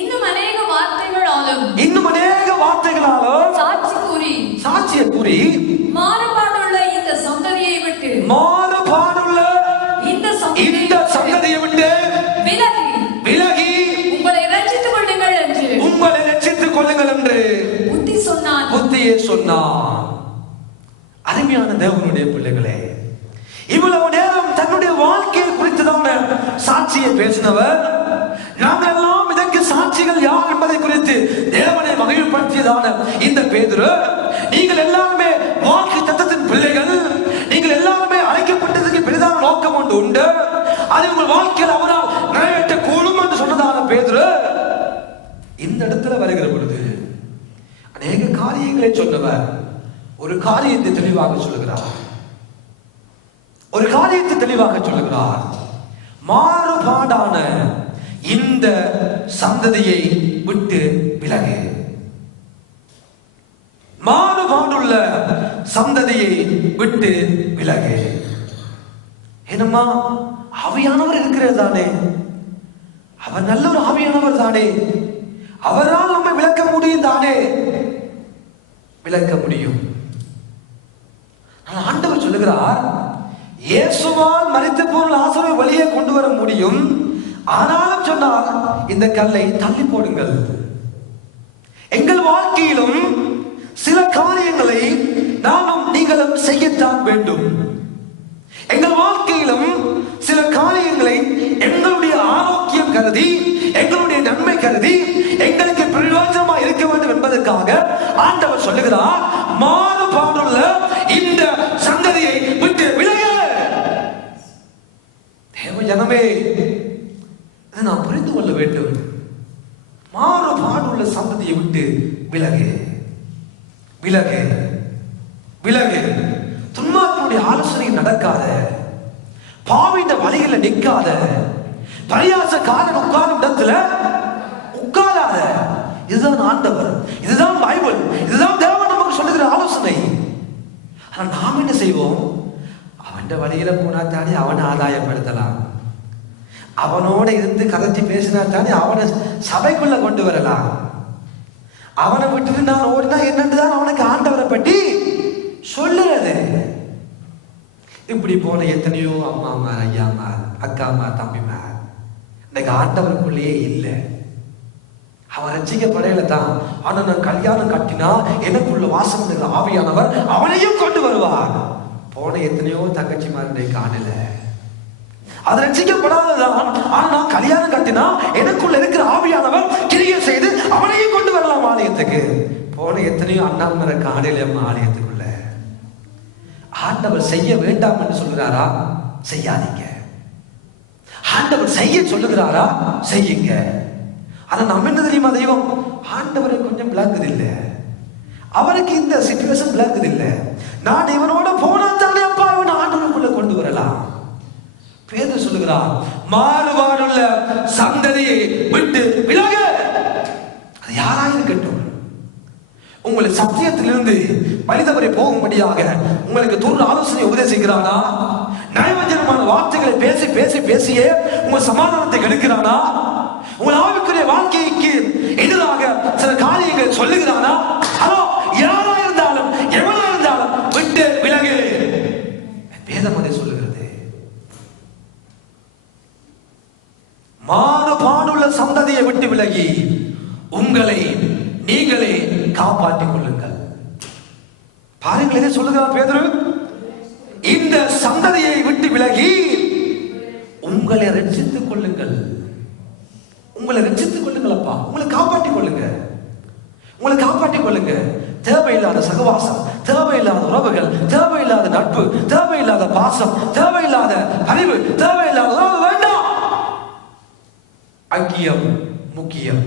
இன்னும் அநேக வார்த்தைகள் வார்த்தைகளாலும் இன்னும் அநேக வார்த்தைகளாலும் சாட்சி கூறி மாறுபாடுள்ள இந்த சந்ததியை விட்டு இந்த சந்ததியை விட்டு விலகி உங்களை ரட்சித்துக் கொள்ளுங்கள் என்று புத்தியே சொன்னான். அருமையான தேவனுடைய பிள்ளைகளே, இவ்வளவு நேரம் தன்னுடைய வாழ்க்கையை குறித்துதான சாட்சியை பேசினவர், நாங்கள் எல்லாம் இதற்கு சாட்சிகள் யார் என்பதை குறித்து தேவனை மகிழ்ப்படுத்தியதான இந்த பேதுரு, நீங்கள் எல்லாருமே வாக்கு தத்தத்தின் பிள்ளைகள், நீங்கள் எல்லாருமே அழைக்கப்பட்டதுக்கு பெரிதான நோக்கம் ஒன்று உண்டு, அது உங்கள் வாழ்க்கையில் அவரால் நிறைவேற்ற கூடும் என்று சொன்னதான பேதுரு இந்த இடத்துல வருகிற பொழுது அநேக காரியங்களை சொன்னவர் ஒரு காரியத்தை தெளிவாக சொல்லுகிறார். மாறுபாடான இந்த சந்ததியை விட்டு விலகு. மாறுபாடுள்ள சந்ததியை விட்டு விலகு. என்னம்மா, ஆவியானவர் இருக்கிறது தானே, அவர் நல்ல ஒரு ஆவியானவர் தானே, அவரால் நம்ம விளக்க முடியும் தானே. விளக்க முடியும். ஆண்டவர் சொல்லுகிறார், இயேசுவால் மரித்து போன லாசரை வெளியே கொண்டு வர முடியும், ஆனாலும் சொன்னார் இந்த கல்லை தள்ளி போடுங்கள். எங்கள் வாழ்க்கையிலும் சில காரியங்களை நாமும் நீங்களும் செய்யத்தான் வேண்டும். எங்கள் வாழ்க்கையிலும் சில காரியங்களை எங்களுடைய ஆரோக்கியம் கருதி, எங்களுடைய நன்மை கருதி, எங்களுக்கு பிரயோஜனமா இருக்க வேண்டும் என்பதற்காக ஆண்டவர் சொல்லுகிறார், மாறுபாடுள்ள இந்த சந்ததியை விட்டு விலக. தேவ ஜனமே, இதை நாம் புரிந்து கொள்ள வேண்டும். மாறுபாடுள்ள சந்ததியை விட்டு விலகு, விலகு, விலகு. துன்மார்க்கனுடைய ஆலோசனை நடக்காத, பாவியின் வழியில நிற்காத, பரியாசக்காரன் உட்காரும் இடத்துல உட்காராத. இதுதான் ஆண்டவர், இதுதான் பைபிள், இதுதான் தேவன் நமக்கு சொல்லுகிற ஆலோசனை. ஆனா நாம் என்ன செய்வோம்? அவன் வழியில போனா தானே அவனை ஆதாயப்படுத்தலாம், அவனோட இருந்து கதைச்சி பேசினா தானே அவனை சபைக்குள்ள கொண்டு வரலாம். அவனை விட்டுட்டு நான் ஓடினா என்னன்றுதான் அவனுக்கு ஆண்டவரை பற்றி சொல்லுறது. இப்படி போன எத்தனையோ அம்மாமார், ஐயாமார், அக்காமார், தம்பிமார் இன்னைக்கு ஆண்டவருக்குள்ளேயே இல்லை. அவன் ரட்சிக்கப்படையில தான். ஆனா நான் கல்யாணம் கட்டினா எனக்குள்ள வாசம் ஆவியானவர் அவனையும் கொண்டு வருவார். போன எத்தனையோ தங்கச்சிமார் காணல, அது ரட்சிக்கப்படாததான். ஆனா நான் கல்யாணம் கட்டினா எனக்குள்ள இருக்கிற ஆவியானவர் கிரியை செய்து அவனையும் கொண்டு வரலாம் ஆலயத்துக்கு. போன எத்தனையோ அண்ணாமரை காணல ஆலயத்துக்குள்ள. ஆண்டவர் செய்ய வேண்டாம் என்று சொல்லுகிறாரா? செய்யாதீங்க. ஆண்டவர் செய்ய சொல்லுகிறாரா? செய்யுங்க. ஆனா நம்ம என்ன தெரியுமா, தெய்வம் ஆண்டவரை கொஞ்சம் விளங்குது இல்ல, அவருக்கு இந்த சிச்சுவேஷன் விளங்குது இல்ல. நான் இவனோட போனா தானே அப்பா இவன் ஆண்டவருக்குள்ள கொண்டு வரலாம். பேதுரு சொல்லுகிறார், மாறுபாடுள்ள சந்ததியை விட்டு விலக. அது யாராயிருக்கட்டும், உங்களை சத்தியத்திலிருந்து மனிதவரை போகும்படியாக உங்களுக்கு துரு ஆலோசனை உபதேசிக்கிறானா? நயவஞ்சனமான வார்த்தைகளை பேசி பேசி பேசியே உங்க சமாதானத்தை கெடுக்கிறானா? உங்கள் ஆவிக்குரிய வாழ்க்கைக்கு எதிராக சில காரியங்கள் சொல்லுகிறானா? ஹலோ, யாரா இருந்தாலும் எவனா இருந்தாலும் விட்டு விலகு. வேதம் அதை சொல்லுகிறது. மாறுபாடுள்ள சந்ததியை விட்டு விலகி உங்களை நீங்களே காப்பாற்றிக் கொள்ளுங்கள். பாருங்கள், எதை சொல்லுகிறார் பேதுரு? இந்த சந்ததியை விட்டு விலகி உங்களை ரட்சித்துக் கொள்ளுங்கள். உங்களை ரட்சித்துக் கொள்ளுங்கள் அப்பா, உங்களை காப்பாற்றிக் கொள்ளுங்க, உங்களை காப்பாற்றிக் கொள்ளுங்க. தேவையில்லாத சகவாசம், தேவையில்லாத உறவுகள், தேவையில்லாத நட்பு, தேவையில்லாத பாசம், தேவையில்லாத அறிவு, தேவையில்லாத உறவு வேண்டாம். ஐக்கியம் முக்கியம்.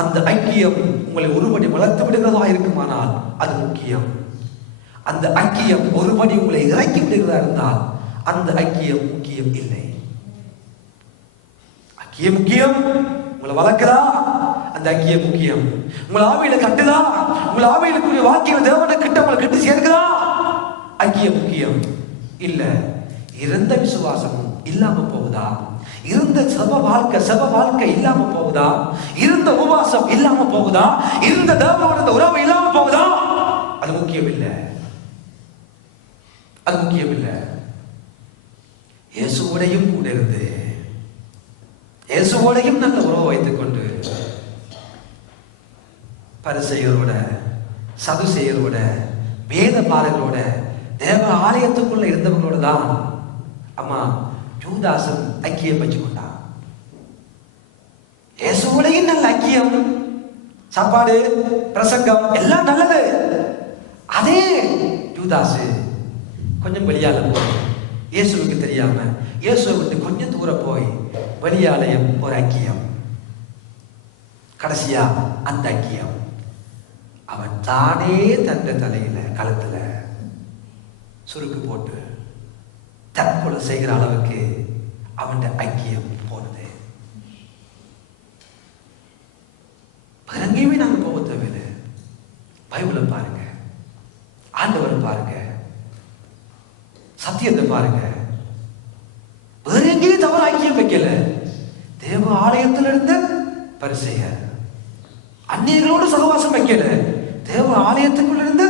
அந்த ஐக்கியம் உங்களை ஒருபடி வளர்த்து விடுகிறதா இருக்குமானால் அது முக்கியம். அந்த ஐக்கியம் ஒருபடி உங்களை இறக்கி விடுகிறதா இருந்தால் அந்த ஐக்கியம் முக்கியம் இல்லை. ஐக்கியம் முக்கியம். உங்களை வளர்க்குதா, அந்த ஐக்கியம் முக்கியம். உங்களை ஆவியில கட்டுதா, உங்களை ஆவியிலுக்குரிய வாழ்க்கையில் தேவனை கிட்ட உங்களை கட்டி சேர்க்குதா, ஐக்கியம் முக்கியம் இல்ல. இறந்த விசுவாசமும் இல்லாம போகுதா, இருந்த செப வாழ்க்கை இல்லாம போகுதா? இருந்த உபவாசம் இல்லாம போகுதா? இருந்த தேவனோட இந்த உறவு இல்லாம போகுதா? அது முக்கியம் இல்லை. இயேசுவோடையும் கூட இருந்து இயேசுவோடையும் நல்ல உறவு வைத்துக் கொண்டு பரிசேயரோட, சதுசேயரோட, வேத பாரர்களோட, தேவ ஆலயத்துக்குள்ள இருந்தவங்களோட தான் அம்மா யூதாசும் ஐக்கியம் வச்சு கொண்டான். இயேசுவோடையும் நல்ல ஐக்கியம், சாப்பாடு, பிரசங்கம் எல்லாம் நல்லது. அதே யூதாசு கொஞ்சம் வெளியால போய் இயேசுவுக்கு தெரியாம இயேசுவை விட்டு கொஞ்சம் தூரம் போய் வெளியாலயம் ஒரு ஐக்கியம். கடைசியா அந்த ஐக்கியம் அவன் தானே தந்த தலையில கழுத்துல சுருக்கு போட்டு தற்கொலை செய்கிற அளவுக்கு அவன் ஐக்கியம் போனது. எங்கேயுமே நாங்க போக தேவையில்லை. பைபிளை பாருங்க, ஆண்டவரை பாருங்க, சத்தியத்தை பாருங்க. வேற எங்கேயும் தவறு ஐக்கியம் வைக்கல. தேவ ஆலயத்தில் இருந்த பரிசேயர் அந்நியர்களோடு சகவாசம் வைக்கல. தேவ ஆலயத்துக்குள் இருந்த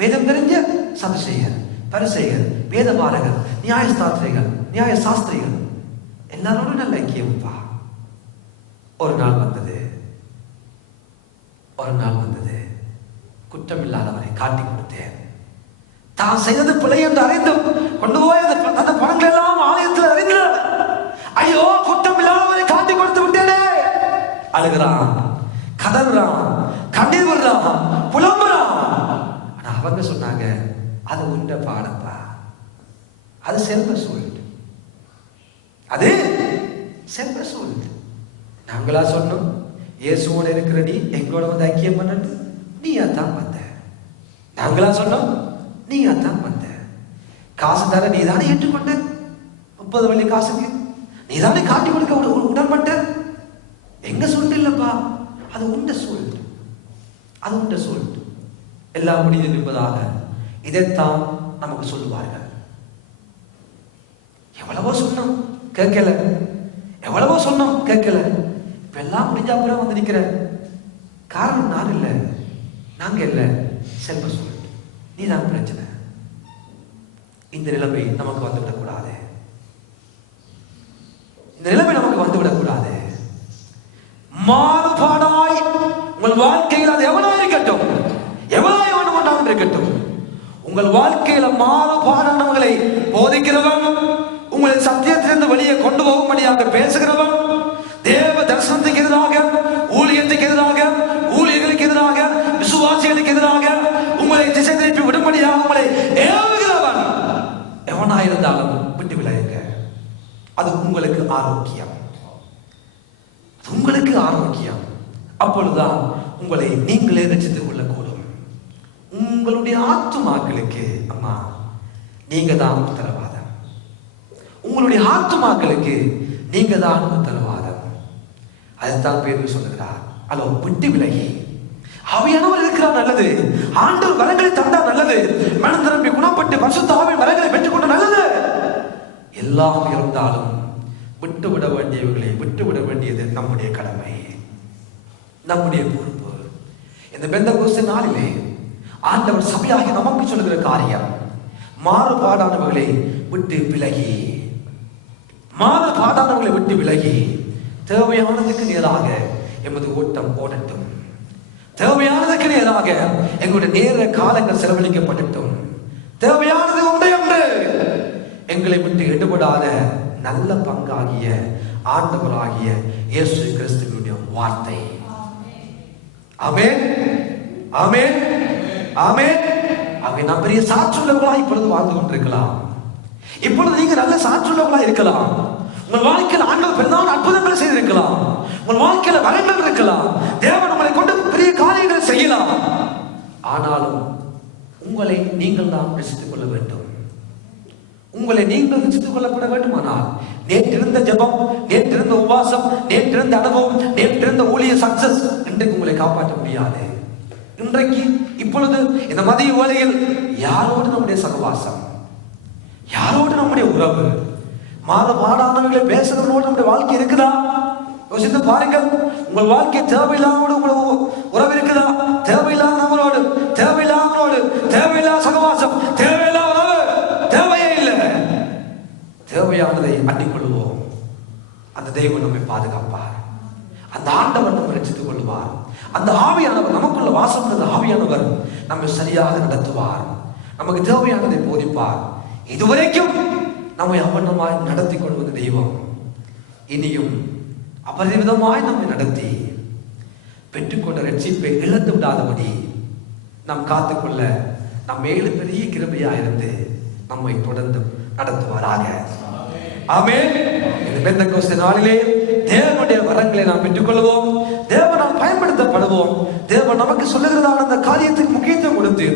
வேதம் தெரிஞ்ச சதுசேயர், பரிசேயர், வேத பாரகர், நியாய சாஸ்திரிகள் எல்லாரோடும் நல்ல ஐக்கியம்ப்பா. ஒரு நாள் வந்தது குற்றமில்லாதவரை காட்டி கொடுத்தேன். தான் செய்தது பிழை என்று அறிந்தும் கொண்டு போய் அந்த பணங்கள் எல்லாம் ஆலயத்தில் அறிந்த ஐயோ குற்றம் இல்லாதவரை காட்டி கொடுத்து விட்டேனே. அழுகிறான், கதறான், கண்ணீர் விடுறான், புலம்புறான். ஆனா அவங்க சொன்னாங்க, அது உண்ட பாடப்பா, அது செல்வ சூழ், அது செல்வ சூழ். நாங்களா சொன்னோம் இயேசுவோட இருக்கிற நீ எங்களோட வந்து ஐக்கியம் பண்ணு, நீயா தான் வந்த. நாங்களா சொன்னோம், நீயா தான் வந்த. காசு தர நீ தானே ஏற்றுக்கொண்ட, 30 வெள்ளி காசுக்கு நீ தானே காட்டி கொடுக்க உடன்பட்ட. எங்க சொல்லிட்டு இல்லப்பா, அது உண்ட சூழ், அது உண்ட சூழ். எல்லாம் முடிந்தது என்பதாக இதைத்தான் நமக்கு சொல்லுவார்கள். எவ்வளவோ சொன்னோம் கேட்கல, எவ்வளவோ சொன்னோம் கேட்கல. இப்ப எல்லாம் முடிஞ்சா அப்புறம் வந்து நிக்கிற. காரணம் நான் இல்லை, நாங்க இல்லை, செல்வ சூழ், நீதான் பிரச்சனை. இந்த நிலைமை நமக்கு வந்துவிடக்கூடாது. இந்த நிலைமை நமக்கு வந்துவிடக்கூடாது. மாறுபாடாய் உங்கள் வாழ்க்கையில் அது எவ்வளவு இருக்கட்டும், எவ்வளவு ஒன்றாலும் இருக்கட்டும், உங்கள் வாழ்க்கையில மாறுபாடானவர்களை போதிக்கிறவன், உங்களை சத்தியத்திலிருந்து வெளியே கொண்டு போகும்படியாக பேசுகிறவன், தேவ தரிசனத்துக்கு எதிராக, ஊழியத்துக்கு எதிராக, ஊழியர்களுக்கு எதிராக, விசுவாசிகளுக்கு எதிராக உங்களை திசை திருப்பி விடும்படியாக உங்களை ஏவுகிறவன் எவனாயிருந்தாலும் விட்டு விலகுங்க. அது உங்களுக்கு ஆரோக்கியம், உங்களுக்கு ஆரோக்கியம். அப்பொழுதுதான் உங்களை நீங்களே ரட்சித்துக் கொள்ளக்கூடும். உங்களுடைய ஆத்துமாக்களுக்கு அம்மா நீங்க தான் உத்தரவாதம். உங்களுடைய ஆத்துமாக்களுக்கு நீங்க தான் உத்தரவாதம். அதுதான் பேர் சொல்லுகிறார், அல்லோ விட்டு விலகி ஆவியானவர் இருக்கிறார் நல்லது, ஆண்டவர் வரங்களை தந்தா நல்லது, மனம் திரும்பி குணப்பட்டு பரிசுத்த ஆவியின் வரங்களை பெற்றுக்கொண்ட நல்லது. எல்லாம் இருந்தாலும் விட்டுவிட வேண்டியவர்களை விட்டுவிட வேண்டியது நம்முடைய கடமை, நம்முடைய பொறுப்பு. இந்த பெந்தகோஸ்து நாளிலே ஆண்டவர் சபையாகி நமக்கு சொல்லுகிற காரியம், மாறுபாடானவர்களை விட்டு விலகி, மாறுபாடானவர்களை விட்டு விலகி தேவையானதுக்கு நேராக எமது ஓட்டம் ஓடட்டும், தேவையானதுக்கு நேராக எங்களுடைய நேர காலங்கள் செலவழிக்கப்படட்டும். தேவையானது ஒன்றே ஒன்று, எங்களை விட்டு எடுபடாத நல்ல பங்காகிய ஆண்டவராகிய இயேசு கிறிஸ்துவினுடைய வார்த்தை. ஆமென், ஆமென், ஆமென். அவை நாம் பெரிய சாட்சியுள்ளவர்களா இப்பொழுது வாழ்ந்து கொண்டிருக்கலாம். இப்பொழுது நீங்க நல்ல சாட்சியுள்ளவர்களா இருக்கலாம். உங்கள் வாழ்க்கையில் ஆண்டவர் பெரிதான அற்புதங்களை செய்திருக்கலாம். உங்கள் வாழ்க்கையில வரங்கள் இருக்கலாம். தேவன் உங்களை கொண்டு பெரிய காரியங்களை செய்யலாம். ஆனாலும் உங்களை நீங்கள் தான் ரசித்துக் கொள்ள வேண்டும். உங்களை நீங்கள் ரசித்துக் கொள்ளப்பட வேண்டுமானால் நேற்றிருந்த ஜெபம், நேற்றிருந்த உபவாசம், நேற்றிருந்த அனுபவம், நேற்றிருந்த ஊழிய சக்சஸ் இன்றைக்கு உங்களை காப்பாற்ற முடியாது. இன்றைக்கு இப்பொழுது இந்த மதிய வேளையில் யாரோடு நம்முடைய சகவாசம், யாரோடு நம்முடைய உறவு, மாறுபாடானவர்களை பேசுறதோடு நம்முடைய வாழ்க்கை இருக்குதா? யோசித்து பாருங்கள். உங்கள் வாழ்க்கை தேவையில்லாமோடு உறவு இருக்குதா? தேவையில்லாதவரோடு, தேவையில்லாதவரோடு, தேவையில்லாத சகவாசம், தேவையில்லாத உறவு தேவையே இல்லை. தேவையானதை அண்டிக்கொள்வோம். அந்த தெய்வம் நம்மை பாதுகாப்பார். அந்த ஆண்டவர் நம்மை ரட்சித்துக் கொள்வார். அந்த ஆவியானவர், நமக்குள்ள வாசம் பண்ண ஆவியானவர் நம்மை சரியாக நடத்துவார். நமக்கு தேவையானதை போதிப்பார். இதுவரைக்கும் நம்மை அவனமாய் நடத்தி கொள்வது தெய்வம். இனியும் அபரிவிதமாய் நம்மை நடத்தி பெற்றுக்கொண்ட ரட்சிப்பை இழந்து விடாதபடி நாம் காத்துக்கொள்ள நம் மேலும் பெரிய கிருபையா இருந்து நம்மை தொடர்ந்து நடத்துவாராக. ஆமென். இந்த பெந்தெக்கோஸ்தே நாளிலே தேவனுடைய வரங்களை நாம் பெற்றுக்கொள்வோம். தேவனால் பயன்படுத்தப்படுவோம். தேவன் நமக்கு சொல்லுகிறதான அந்த காரியத்துக்கு முக்கியத்துவம் கொடுத்து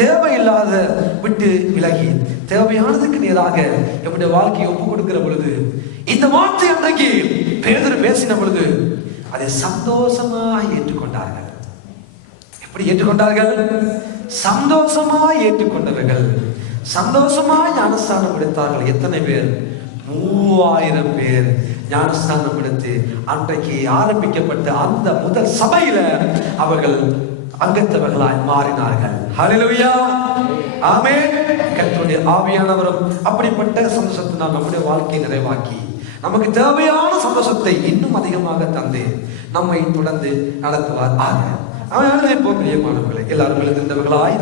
தேவையில்லாத விட்டு விலகி தேவையானதுக்கு நேராக நம்முடைய வாழ்க்கையை ஒப்புக் கொடுக்கிற பொழுது, இந்த வார்த்தை அன்றைக்கு பேதுரு பேசின பொழுது அதை சந்தோஷமாய் ஏற்றுக்கொண்டார்கள். எப்படி ஏற்றுக்கொண்டார்கள்? சந்தோஷமாய் ஏற்றுக்கொண்டவர்கள் சந்தோஷமாய் ஞானஸ்தானம் கொடுத்தார்கள். எத்தனை பேர்? 3000 பேர் ஞானஸ்தானம் எடுத்து அன்றைக்கு ஆரம்பிக்கப்பட்ட அந்த முதல் சபையில அவர்கள் அங்கத்தவர்களாய் மாறினார்கள். ஹல்லேலூயா, ஆமென். கர்த்தருடைய ஆவியானவரும் அப்படிப்பட்ட சந்தோஷத்தை நாம் நம்முடைய வாழ்க்கையை நிறைவாக்கி நமக்கு தேவையான சந்தோஷத்தை இன்னும் அதிகமாக தந்து நம்மை தொடர்ந்து நடத்துவார். ஆக அவன் பிரியமானவர்களை எல்லாரும் எழுந்தவர்களாய்